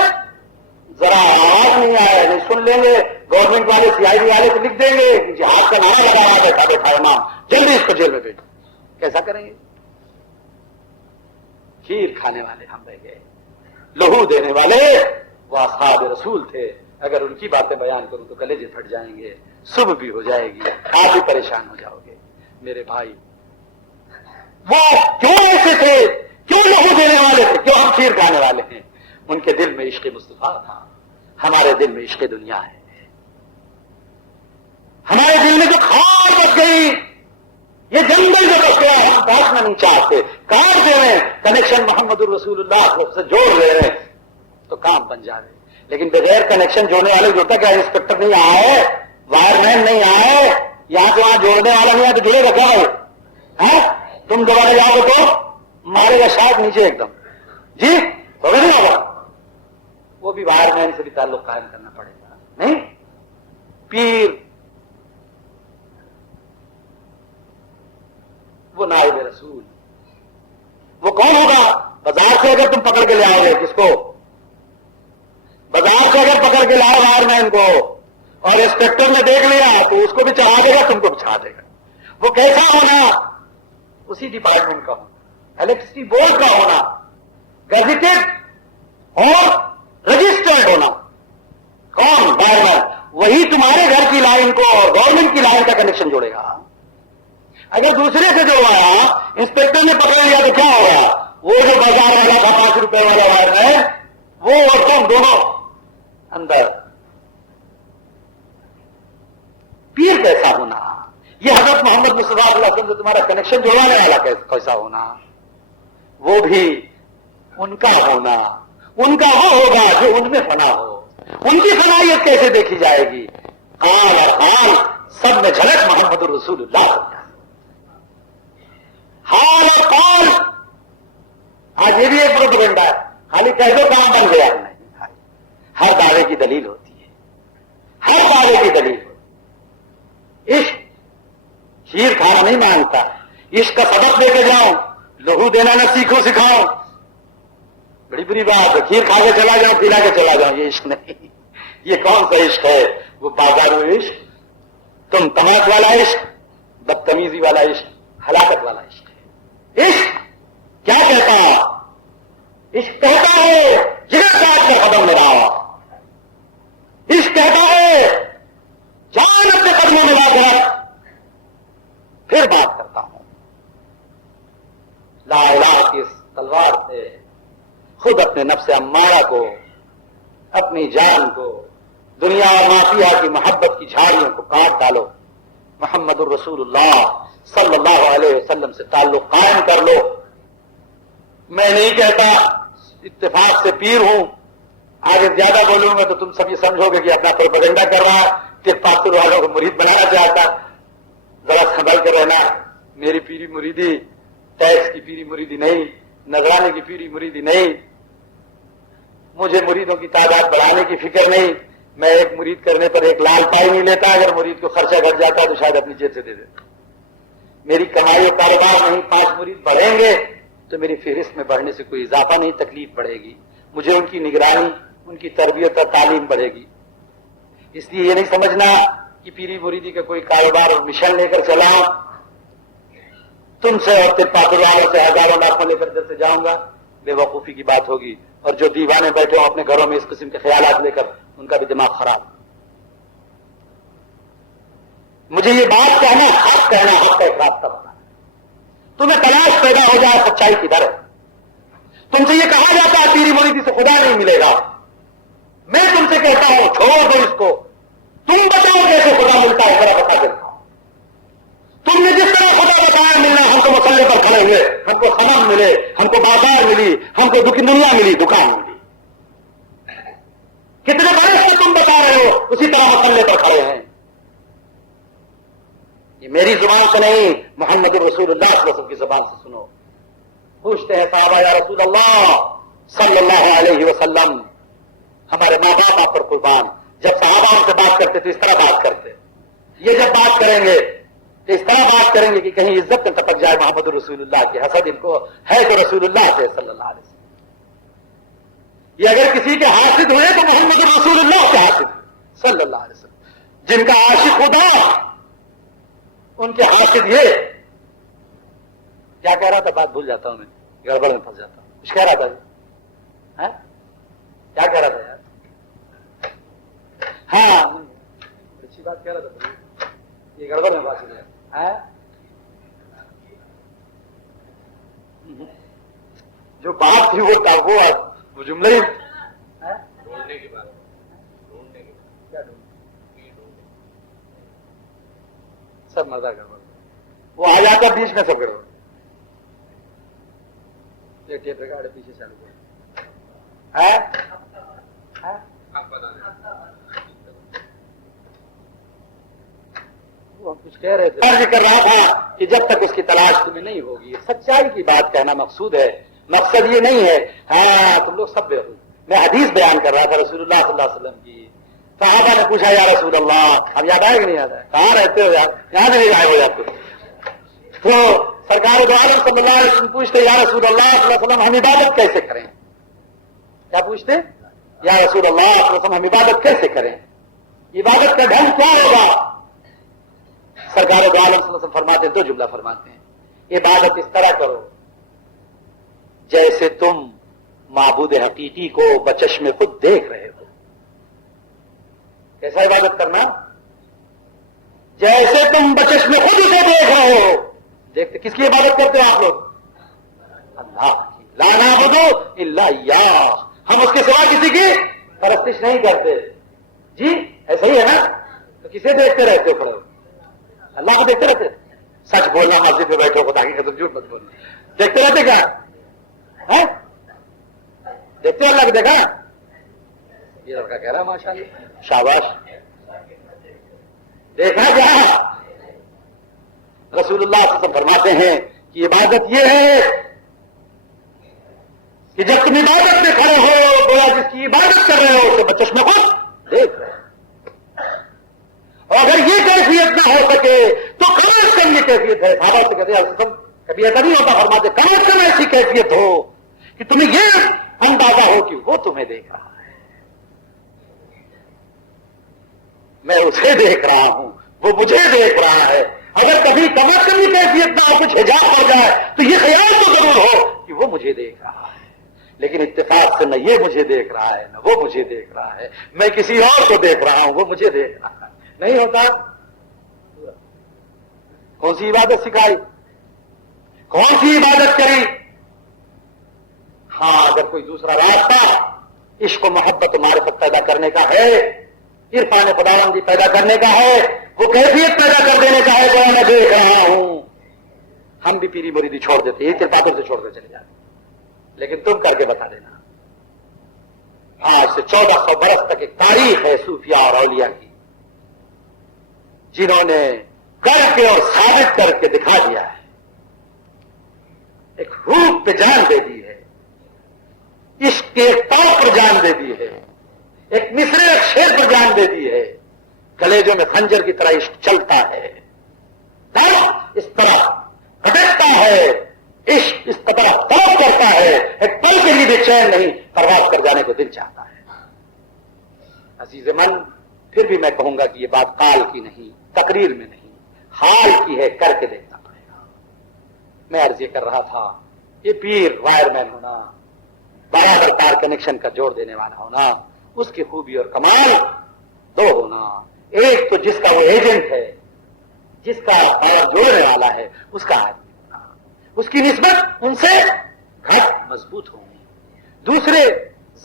ذرا آواز نہیں آئے نہیں سن لیں گے، گورنمنٹ والے CID والے کو لکھ دیں گے جہاد کا نعرہ لگا رہا بیٹھا بیٹھا امام، جلدی اس کو جیل میں بھیجو، کیسا کریں گے؟ کھیر کھانے والے ہم رہ گئے، لہو دینے والے وہ اصحاب رسول تھے، اگر ان کی باتیں بیان کروں تو کلیجے پھٹ جائیں گے، صبح بھی ہو جائے گی، آپ بھی پریشان ہو جاؤ گے میرے بھائی۔ وہ کیوں ایسے تھے، کیوں لہو دینے والے تھے، کیوں ہم کھیر کھانے والے ہیں؟ ان کے دل میں عشق مصطفیٰ تھا، ہمارے دل میں عشق دنیا ہے، ہمارے دل میں جو کھار بچ گئی، یہ جنگل جو بچ گیا ہم کاٹنا نہیں چاہتے، کاٹ دے رہے ہیں، کنیکشن محمد الرسول اللہ سے جوڑ رہے ہیں تو کام بن جائے، لیکن بغیر کنیکشن جوڑنے والے جو ہوتا کیا انسپیکٹر نہیں آئے، وائر مین نہیں آئے، یہاں سے وہاں جوڑنے والا نہیں آئے تو جڑے رکھا ہے، تم دوبارہ جاؤ تو مارے گا شاید نیچے ایک دم، جی ہوگا نہیں ہوگا، وہ بھی وائر مین سے بھی تعلق قائم کرنا پڑے گا، نہیں پیر وہ نائب رسول، وہ کون ہوگا؟ بازار سے اگر تم پکڑ کے لے آؤ گے کس کو، بازار سے اگر پکڑ کے لاؤ وائر مین کو اور انسپیکٹر نے دیکھ لیا تو اس کو بھی چڑھا دے گا، تم کو بھی چڑھا دے گا، وہ کیسا ہونا؟ اسی ڈپارٹمنٹ کا ہونا، الیکٹریسٹی بورڈ کا ہونا، گیزیٹڈ اور رجسٹرڈ ہونا، کون؟ وائر مین، وہی تمہارے گھر کی لائن کو اور گورنمنٹ کی لائن کا کنیکشن جوڑے گا۔ اگر دوسرے سے جوڑوایا، انسپیکٹر نے پکڑ لیا تو کیا ہوگا؟ وہ جو بازار والا تھا 5 روپے والا وائر مین، وہ اور تم دونوں اندر۔ پیر کیسا ہونا؟ یہ حضرت محمد مصطفیٰ صلی اللہ علیہ وسلم سے تمہارا کنیکشن جوڑوانے والا کیسا ہونا؟ وہ بھی ان کا ہونا، ان کا وہ ہوگا جو ان میں فنا ہو، ان کی فنائیت کیسے دیکھی جائے گی؟ قال اور حال سب میں جھلک محمد الرسول اللہ، حال اور قال۔ آج یہ بھی ایک پروپیگنڈا ہے، خالی کہہ دو کام بن گیا، نہیں، ہر دعوے کی دلیل ہوتی ہے، ہر دعوے کی دلیل ہوتی ہے۔ عشق کھیر کھانا نہیں مانگتا، عشق کا سبق دے کے جاؤں، لہو دینا نہ سیکھو سکھاؤ، بڑی بری بات ہے، کھیر کھا کے چلا جاؤ پلا کے چلا جاؤ، یہ عشق نہیں، یہ کون سا عشق ہے؟ وہ بازارو عشق، تم تماش والا عشق، بدتمیزی والا عشق، ہلاکت والا عشق ہے۔ عشق کیا کہتا ہے؟ عشق کہتا ہے جگر کاٹ کر قدم لگاؤ، عشق کہتا ہے جان اپنے قدموں میں لا کر پھر بات کرتا ہوں، لا الہ کی اس تلوار سے خود اپنے نفس امارہ کو، اپنی جان کو، دنیا اور مافیہ کی محبت کی جھاڑیوں کو کاٹ ڈالو، محمد الرسول اللہ صلی اللہ علیہ وسلم سے تعلق قائم کر لو۔ میں نہیں کہتا اتفاق سے پیر ہوں، آگے زیادہ بولوں گا تو تم سب یہ سمجھو گے کہ اپنا پروپیگنڈا کر رہا، کہ پاکستان والوں کو مرید بنانا چاہتا، ذرا سنبھل کر رہنا، میری پیری مریدی ٹیکس کی پیری مریدی نہیں، نذرانے کی پیری مریدی نہیں، مجھے مریدوں کی تعداد بڑھانے کی فکر نہیں، میں ایک مرید کرنے پر ایک لال پائی نہیں لیتا، اگر مرید کو خرچہ گھٹ جاتا ہے تو شاید اپنی جیب سے دے دیتا، میری کمائی اور کاروبار نہیں، 5 مرید بڑھیں گے تو میری فہرست میں بڑھنے سے کوئی اضافہ نہیں، تکلیف بڑھے گی، مجھے ان کی نگرانی، ان کی تربیت اور تعلیم بڑھے گی۔ اس لیے یہ نہیں سمجھنا کہ پیری مریدی کا کوئی کاروبار اور مشن لے کر چلا، تم سے اور پاکر والوں سے ہزاروں لاکھوں لے کر ادھر سے جاؤں گا، بے وقوفی کی بات ہوگی، اور جو دیوانے بیٹھے ہوں اپنے گھروں میں اس قسم کے خیالات لے کر، ان کا بھی دماغ خراب۔ مجھے یہ بات کہنا، حق کہنا، حق کا ایک رابطہ بنا، تمہیں تلاش پیدا ہو جائے سچائی کی در، تم سے یہ کہا جاتا ہے پیری مریدی سے خدا نہیں ملے گا، میں تم سے کہتا ہوں چھوڑ دو اس کو، تم بتاؤ کیسے خدا ملتا ہے، ذرا بتا دیتا ہوں۔ تم نے جس طرح خدا بتایا ملنا، ہم کو مسئلے پر کھڑے ہوئے، ہم کو خنم ملے، ہم کو بازار ملی، ہم کو دنیا ملی، دکان ملی، کتنے برس سے تم بتا رہے ہو اسی طرح مسئلے پر کھڑے ہیں۔ یہ میری زبان سے نہیں، محمد رسول اللہ صلی اللہ علیہ وسلم کی زبان سے سنو، پوچھتے ہیں صحابہ یا رسول اللہ صلی اللہ علیہ وسلم، ہمارے ماں باپ آپ پر قربان، جب صحابہ سے بات کرتے تو اس طرح بات کرتے، یہ جب بات کریں گے تو اس طرح بات کریں گے کہ کہیں عزت نہ ٹپک جائے محمد رسول اللہ کی، حسد ان کو ہے تو رسول اللہ سے صلی اللہ علیہ وسلم، یہ اگر کسی کے حاسد ہوئے تو محمد رسول اللہ کے حاسد ہوئے صلی اللہ علیہ وسلم، جن کا عاشق خدا ان کے حاسد یہ کیا کہہ رہا تھا، بات بھول جاتا ہوں میں، گڑبڑ میں پھنس جاتا ہوں، کچھ کہہ رہا تھا ہاں؟ کیا کہہ رہا تھا یار؟ ہاں اچھی بات کہہ رہا تھا، یہ گڑبڑ میں پھنس گیا، جو بات تھی وہ جملے ہی ڈھونڈنے کی بات، کیا سب مزہ گڑبڑ، وہ آ جاتا بیچ میں سب گڑبڑ، یہ ٹیپ ریکارڈ پیچھے چالو کر، وہ کچھ کہہ رہے تھے، کر رہا تھا کہ جب تک اس کی تلاش تمہیں نہیں ہوگی، سچائی کی بات کہنا مقصود ہے، مقصد یہ نہیں ہے ہاں تم لوگ سب میں حدیث بیان کر رہا تھا رسول اللہ صلی اللہ علیہ وسلم کی، صحابہ نے پوچھا یا رسول اللہ، اب یاد آئے کہ نہیں یاد آئے، کہاں رہتے ہو یار، یہاں سے نہیں آئے ہو جاتے، تو سرکار دو عالم صلی اللہ علیہ وسلم پوچھتے یا رسول اللہ صلی اللہ علیہ وسلم ہم عبادت کیسے کریں، کیا پوچھتے یا رسول اللہ صلی اللہ علیہ وسلم ہم عبادت کیسے کریں، عبادت کا ڈھنگ کیا ہوگا، سرکار دو عالم صلی اللہ علیہ وسلم فرماتے ہیں، دو جملہ فرماتے ہیں، عبادت اس طرح کرو جیسے تم معبود حقیقی کو بچشم خود دیکھ رہے ہو، کیسا عبادت کرنا، جیسے تم بچشم خود اسے دیکھ رہے ہو، دیکھتے کس کی عبادت کرتے ہیں آپ لوگ، اللہ کی، لا نعبد الا اياه، ہم اس کے سوا کسی کی پرستش نہیں کرتے، جی ایسا ہی ہے نا، تو کسے دیکھتے رہتے ہو، کھڑے اللہ کو دیکھتے رہتے، سچ بولنا مسجد میں بیٹھو خدا کی قسم جھوٹ مت بولنا، دیکھتے رہتے کیا دیکھتے اللہ کو دیکھا، یہ لڑکا کہہ رہا ماشاء اللہ شاباش، دیکھا کیا، رسول اللہ صلی اللہ علیہ وسلم فرماتے ہیں کہ عبادت یہ ہے کہ جب تم عبادت میں کھڑے ہو گویا جس کی عبادت کر رہے ہو اسے بچشم خود دیکھ رہے ہو، اور اگر یہ کیفیت نہ ہو سکے تو کم از کم یہ کیفیت ہے، صحابہ سے کہتے ہیں کبھی ایسا نہیں ہوتا، فرماتے کم از کم ایسی کیفیت ہو کہ تمہیں یہ اندازہ ہو کہ وہ تمہیں دیکھ رہا ہے، میں اسے دیکھ رہا ہوں وہ مجھے دیکھ رہا ہے، اگر کبھی کم از کم کیفیت نہ کچھ حجاب ہو جائے تو یہ خیال تو ضرور ہو کہ وہ مجھے دیکھ رہا ہے، لیکن اتفاق سے نہ یہ مجھے دیکھ رہا ہے نہ وہ مجھے دیکھ رہا ہے، میں کسی اور کو دیکھ رہا ہوں وہ مجھے دیکھ رہا ہے، نہیں ہوتا، کون سی عبادت سکھائی، کون سی عبادت کری، ہاں اگر کوئی دوسرا راستہ عشق و محبت و معرفت پیدا کرنے کا ہے، عرفان خداوندی پیدا کرنے کا ہے، وہ کیفیت پیدا کر دینے کا ہے جو میں دیکھ رہا ہوں، ہم بھی پیری مریدی چھوڑ دیتے، یہ ترپاکر سے چھوڑ کر چلے جاتے، لیکن تم کر کے بتا دینا، آج سے 1400 برس تک ایک تاریخ ہے صوفیاء اور اولیاء کی، جنہوں نے کر کے اور ثابت کر کے دکھا دیا ہے، ایک روح پہ جان دے دی ہے، عشق کے طور پر جان دے دی ہے، ایک مصرے ایک شیر پر جان دے دی ہے، کلیجوں میں خنجر کی طرح عشق چلتا ہے، دم اس طرح بھٹکتا ہے، عشق اس طرح طلب کرتا ہے، ایک پل کے لیے بھی چین نہیں، پرواز کر جانے کو دل چاہتا ہے، عزیز من پھر بھی میں کہوں گا کہ یہ بات قال کی نہیں، تقریر میں نہیں، حال کی ہے، کر کے دیکھنا پڑے گا، میں عرض یہ کر رہا تھا، یہ پیر وائر مین ہونا، برابر تار کنیکشن کا جوڑ دینے والا ہونا، اس کی خوبی اور کمال دو ہونا، ایک تو جس کا وہ ایجنٹ ہے، جس کا پاور جوڑنے والا ہے اس کا آدمی ہونا، اس کی نسبت ان سے گھٹ مضبوط ہونی، دوسرے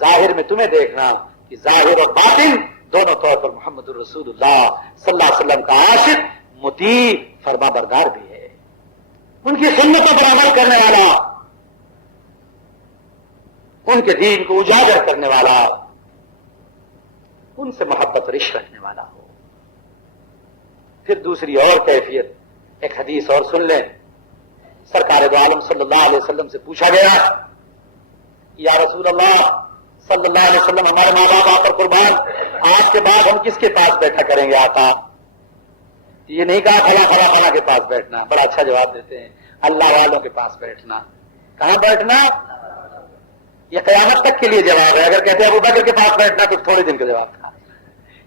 ظاہر میں تمہیں دیکھنا کہ ظاہر اور باطن دونوں طور پر محمد الرسول اللہ صلی اللہ علیہ وسلم کا عاشق، مطیع، فرما بردار بھی ہے، ان کی سنتوں پر عمل کرنے والا، ان کے دین کو اجاگر کرنے والا، ان سے محبت اور عشق رکھنے والا ہو۔ پھر دوسری اور کیفیت، ایک حدیث اور سن لیں، سرکار دو عالم صلی اللہ علیہ وسلم سے پوچھا گیا یا رسول اللہ صلی اللہ علیہ وسلم ہمارے ماں باپ آپ پر قربان، آج کے بعد ہم کس کے پاس بیٹھا کریں گے آقا؟ یہ نہیں کہا خلا کے پاس بیٹھنا، بڑا اچھا جواب دیتے ہیں، اللہ والوں کے پاس بیٹھنا۔ کہاں بیٹھنا؟ یہ قیامت تک کے لیے جواب ہے۔ اگر کہتے ہیں ابو بکر کے پاس بیٹھنا تو تھوڑے دن کا جواب تھا،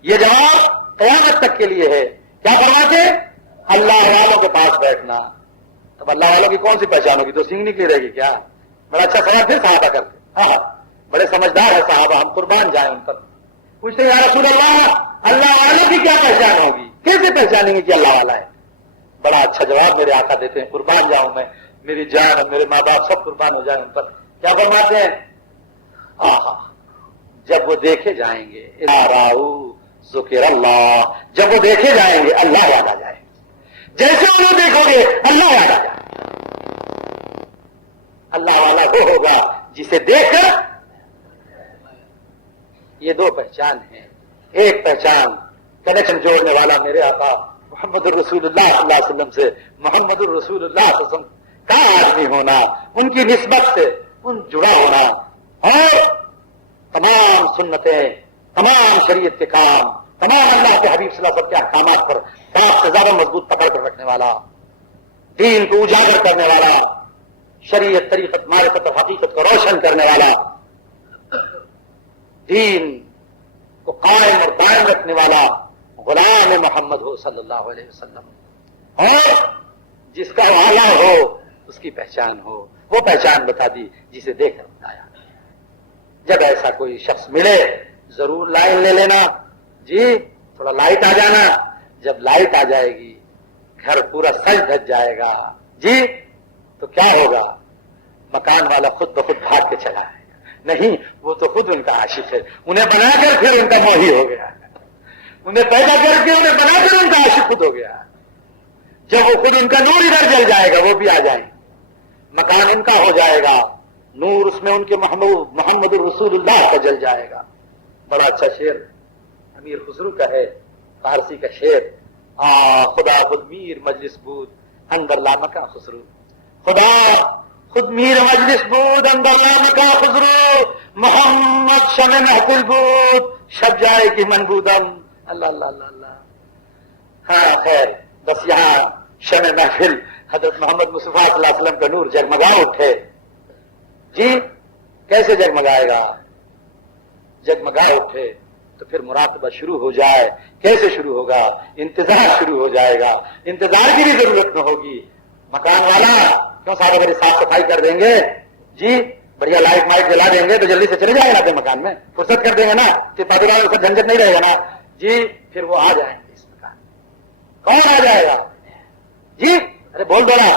یہ جواب قیامت تک کے لیے ہے۔ کیا فرماتے؟ اللہ والوں کے پاس بیٹھنا۔ اب اللہ والوں کی کون سی پہچان ہوگی؟ تو سینگ نکلی رہے گی کیا؟ بڑا اچھا سوال پھر صحابہ کرتے، ہاں بڑے سمجھدار ہے صحابہ، ہم قربان جائیں ان پر۔ پوچھتے یا رسول اللہ والوں کی کیا پہچان ہوگی؟ کیسے پہچانیں گے کہ اللہ والا ہے؟ بڑا اچھا جواب میرے آقا دیتے ہیں، قربان جاؤں میں، میری جان اور میرے ماں باپ سب قربان ہو جائیں ان پر۔ کیا فرماتے ہیں؟ جب وہ دیکھے جائیں گے ذکر اللہ، جب وہ دیکھے جائیں گے اللہ یاد آ جائے، جیسے انہیں دیکھو گے اللہ یاد آ جائے۔ اللہ والا وہ ہوگا جسے دیکھ کر، یہ دو پہچان ہیں۔ ایک پہچان کنیکشن جوڑنے والا میرے آقا محمد الرسول اللہ صلی اللہ علیہ وسلم سے، محمد الرسول اللہ صلی اللہ علیہ وسلم کا آدمی ہونا، ان کی نسبت سے ان جڑا ہونا، اور تمام سنتیں، تمام شریعت کے کام، تمام اللہ کے حبیب صلی اللہ علیہ وسلم کے احکامات پر سب سے زیادہ مضبوط پکڑ کر رکھنے والا، دین کو اجاگر کرنے والا، شریعت طریقت معرفت اور حقیقت کو روشن کرنے والا، دین کو قائم اور قائم رکھنے والا غلام محمد ہو صلی اللہ علیہ وسلم، اور جس کا والا ہو اس کی پہچان ہو، وہ پہچان بتا دی جسے دیکھ کر بتایا۔ جب ایسا کوئی شخص ملے ضرور لائن لے لینا، جی تھوڑا لائٹ آ جانا، جب لائٹ آ جائے گی گھر پورا سج دھج جائے گا، جی تو کیا ہوگا؟ مکان والا خود بخود بھاگ کے چلا آئے گا، نہیں وہ تو خود ان کا عاشق ہے، انہیں بنا کر پھر ان کا موہی ہو گیا، انہیں پیدا کر کے انہیں بنا کر ان کا عاشق خود ہو گیا۔ جب وہ خود ان کا نور ادھر جل جائے گا وہ بھی آ جائیں، مکان ان کا ہو جائے گا، نور اس میں ان کے محمد الرسول اللہ کا جل جائے گا۔ بڑا اچھا شعر امیر خسرو کا ہے، فارسی کا شعر، خدا خود میر مجلس بود اندر لامکا خسرو، خدا خود میر مجلس بود اندر لامکا خسرو، محمد شمع محفل بود شب جائے کی منبودم۔ اللہ اللہ اللہ اللہ، ہاں خیر، بس یہاں شمع محفل حضرت محمد مصطفیٰ صلی اللہ علیہ وسلم کا نور جگمگا اٹھے، جی کیسے جگمگائے گا؟ جگمگا اٹھے تو پھر مراقبہ شروع ہو جائے، کیسے شروع ہوگا؟ انتظار شروع ہو جائے گا، انتظار کی بھی ضرورت نہ ہوگی۔ مکان والا کیوں صاحب اگر صاف صفائی کر دیں گے، جی بڑھیا لائٹ مائٹ جلا دیں گے تو جلدی سے چلے جائے گا اپنے مکان میں، فرصت کر دیں گے نا، پھر جھنجٹ نہیں رہے گا نا، جی پھر وہ آ جائیں گے اس مکان۔ کون آ جائے گا؟ جی ارے بول دو نا،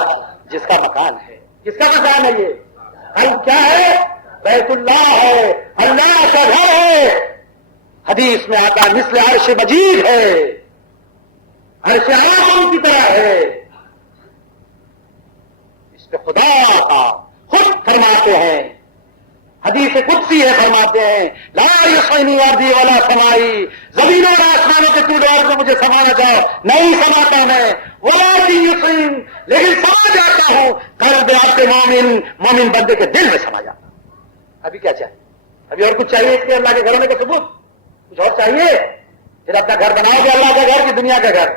جس کا مکان ہے، کس کا مکان ہے؟ یہ کیا ہے؟ بیت اللہ ہے، اللہ کا گھر ہے۔ حدیث میں آتا مثل عرش مجید ہے، عرش اعظم کی طرح ہے، اس پہ خدا کا خود فرماتے ہیں، حدیث قدسی ہے، فرماتے ہیں لا یسعنی ارضی ولا سمائی، زمین اور آسمانوں کے طول عرض میں مجھے سمانا چاہو نہیں سماتا میں، ولا یسعن لیکن سما جاتا ہوں قلب عبد مومن بندے کے دل میں سما جاتا ہوں۔ ابھی کیا چاہیے؟ ابھی اور کچھ چاہیے؟ اس کے اللہ کے گھر میں کا ثبوت کچھ اور چاہیے؟ پھر اپنا گھر بناؤ گے اللہ کا گھر کی دنیا کا گھر؟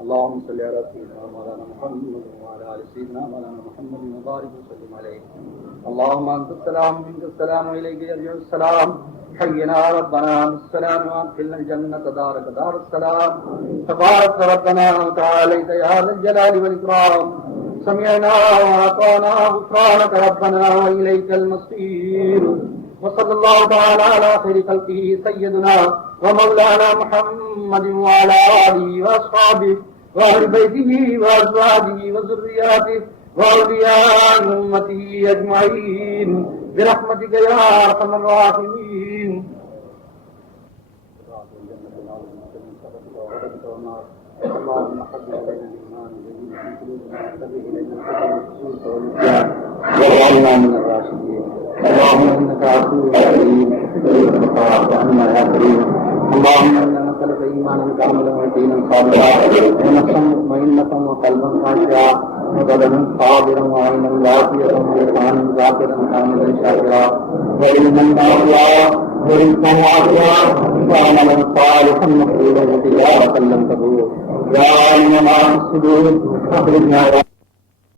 اللهم صل على سيدنا مولانا محمد وعلى ال سيدنا مولانا محمد وبارك وسلم عليه. اللهم انت السلام منك السلام واليك يرجع السلام. حينا ربنا بالسلام وادخلنا الجنة دارك دار السلام. تبارك ربنا وتعالى يا ذا الجلال والإكرام. سمعنا وأطعنا غفرانك ربنا وإليك المصير. وصلى الله تعالى على خير خلقه سيدنا ومولانا محمد وعلى آله وأصحابه وأهل بيته وأزواجه وذرياته وأولياء أمته أجمعين برحمتك يا أرحم الراحمين. اللهم حبب إلينا الإيمان وزينه في قلوبنا وكره إلينا الكفر والفسوق والعصيان واجعلنا من الراشدين. اللهم إنك عفو كريم تحب العفو فاعف عنا يا كريم. اللهم إنا نسألك إيمانا كاملا ويقينا صابرا ونفسا مطمئنة وقلبا خاشعا وبدنا صابرا وعينا واقية ولسانا ذاكرا كاملا شاكرا وعلما نافعا ورزقا واسعا وعملا صالحا مقبولا وتجارة لم تبور يا عالم ما في الصدور أخرجنا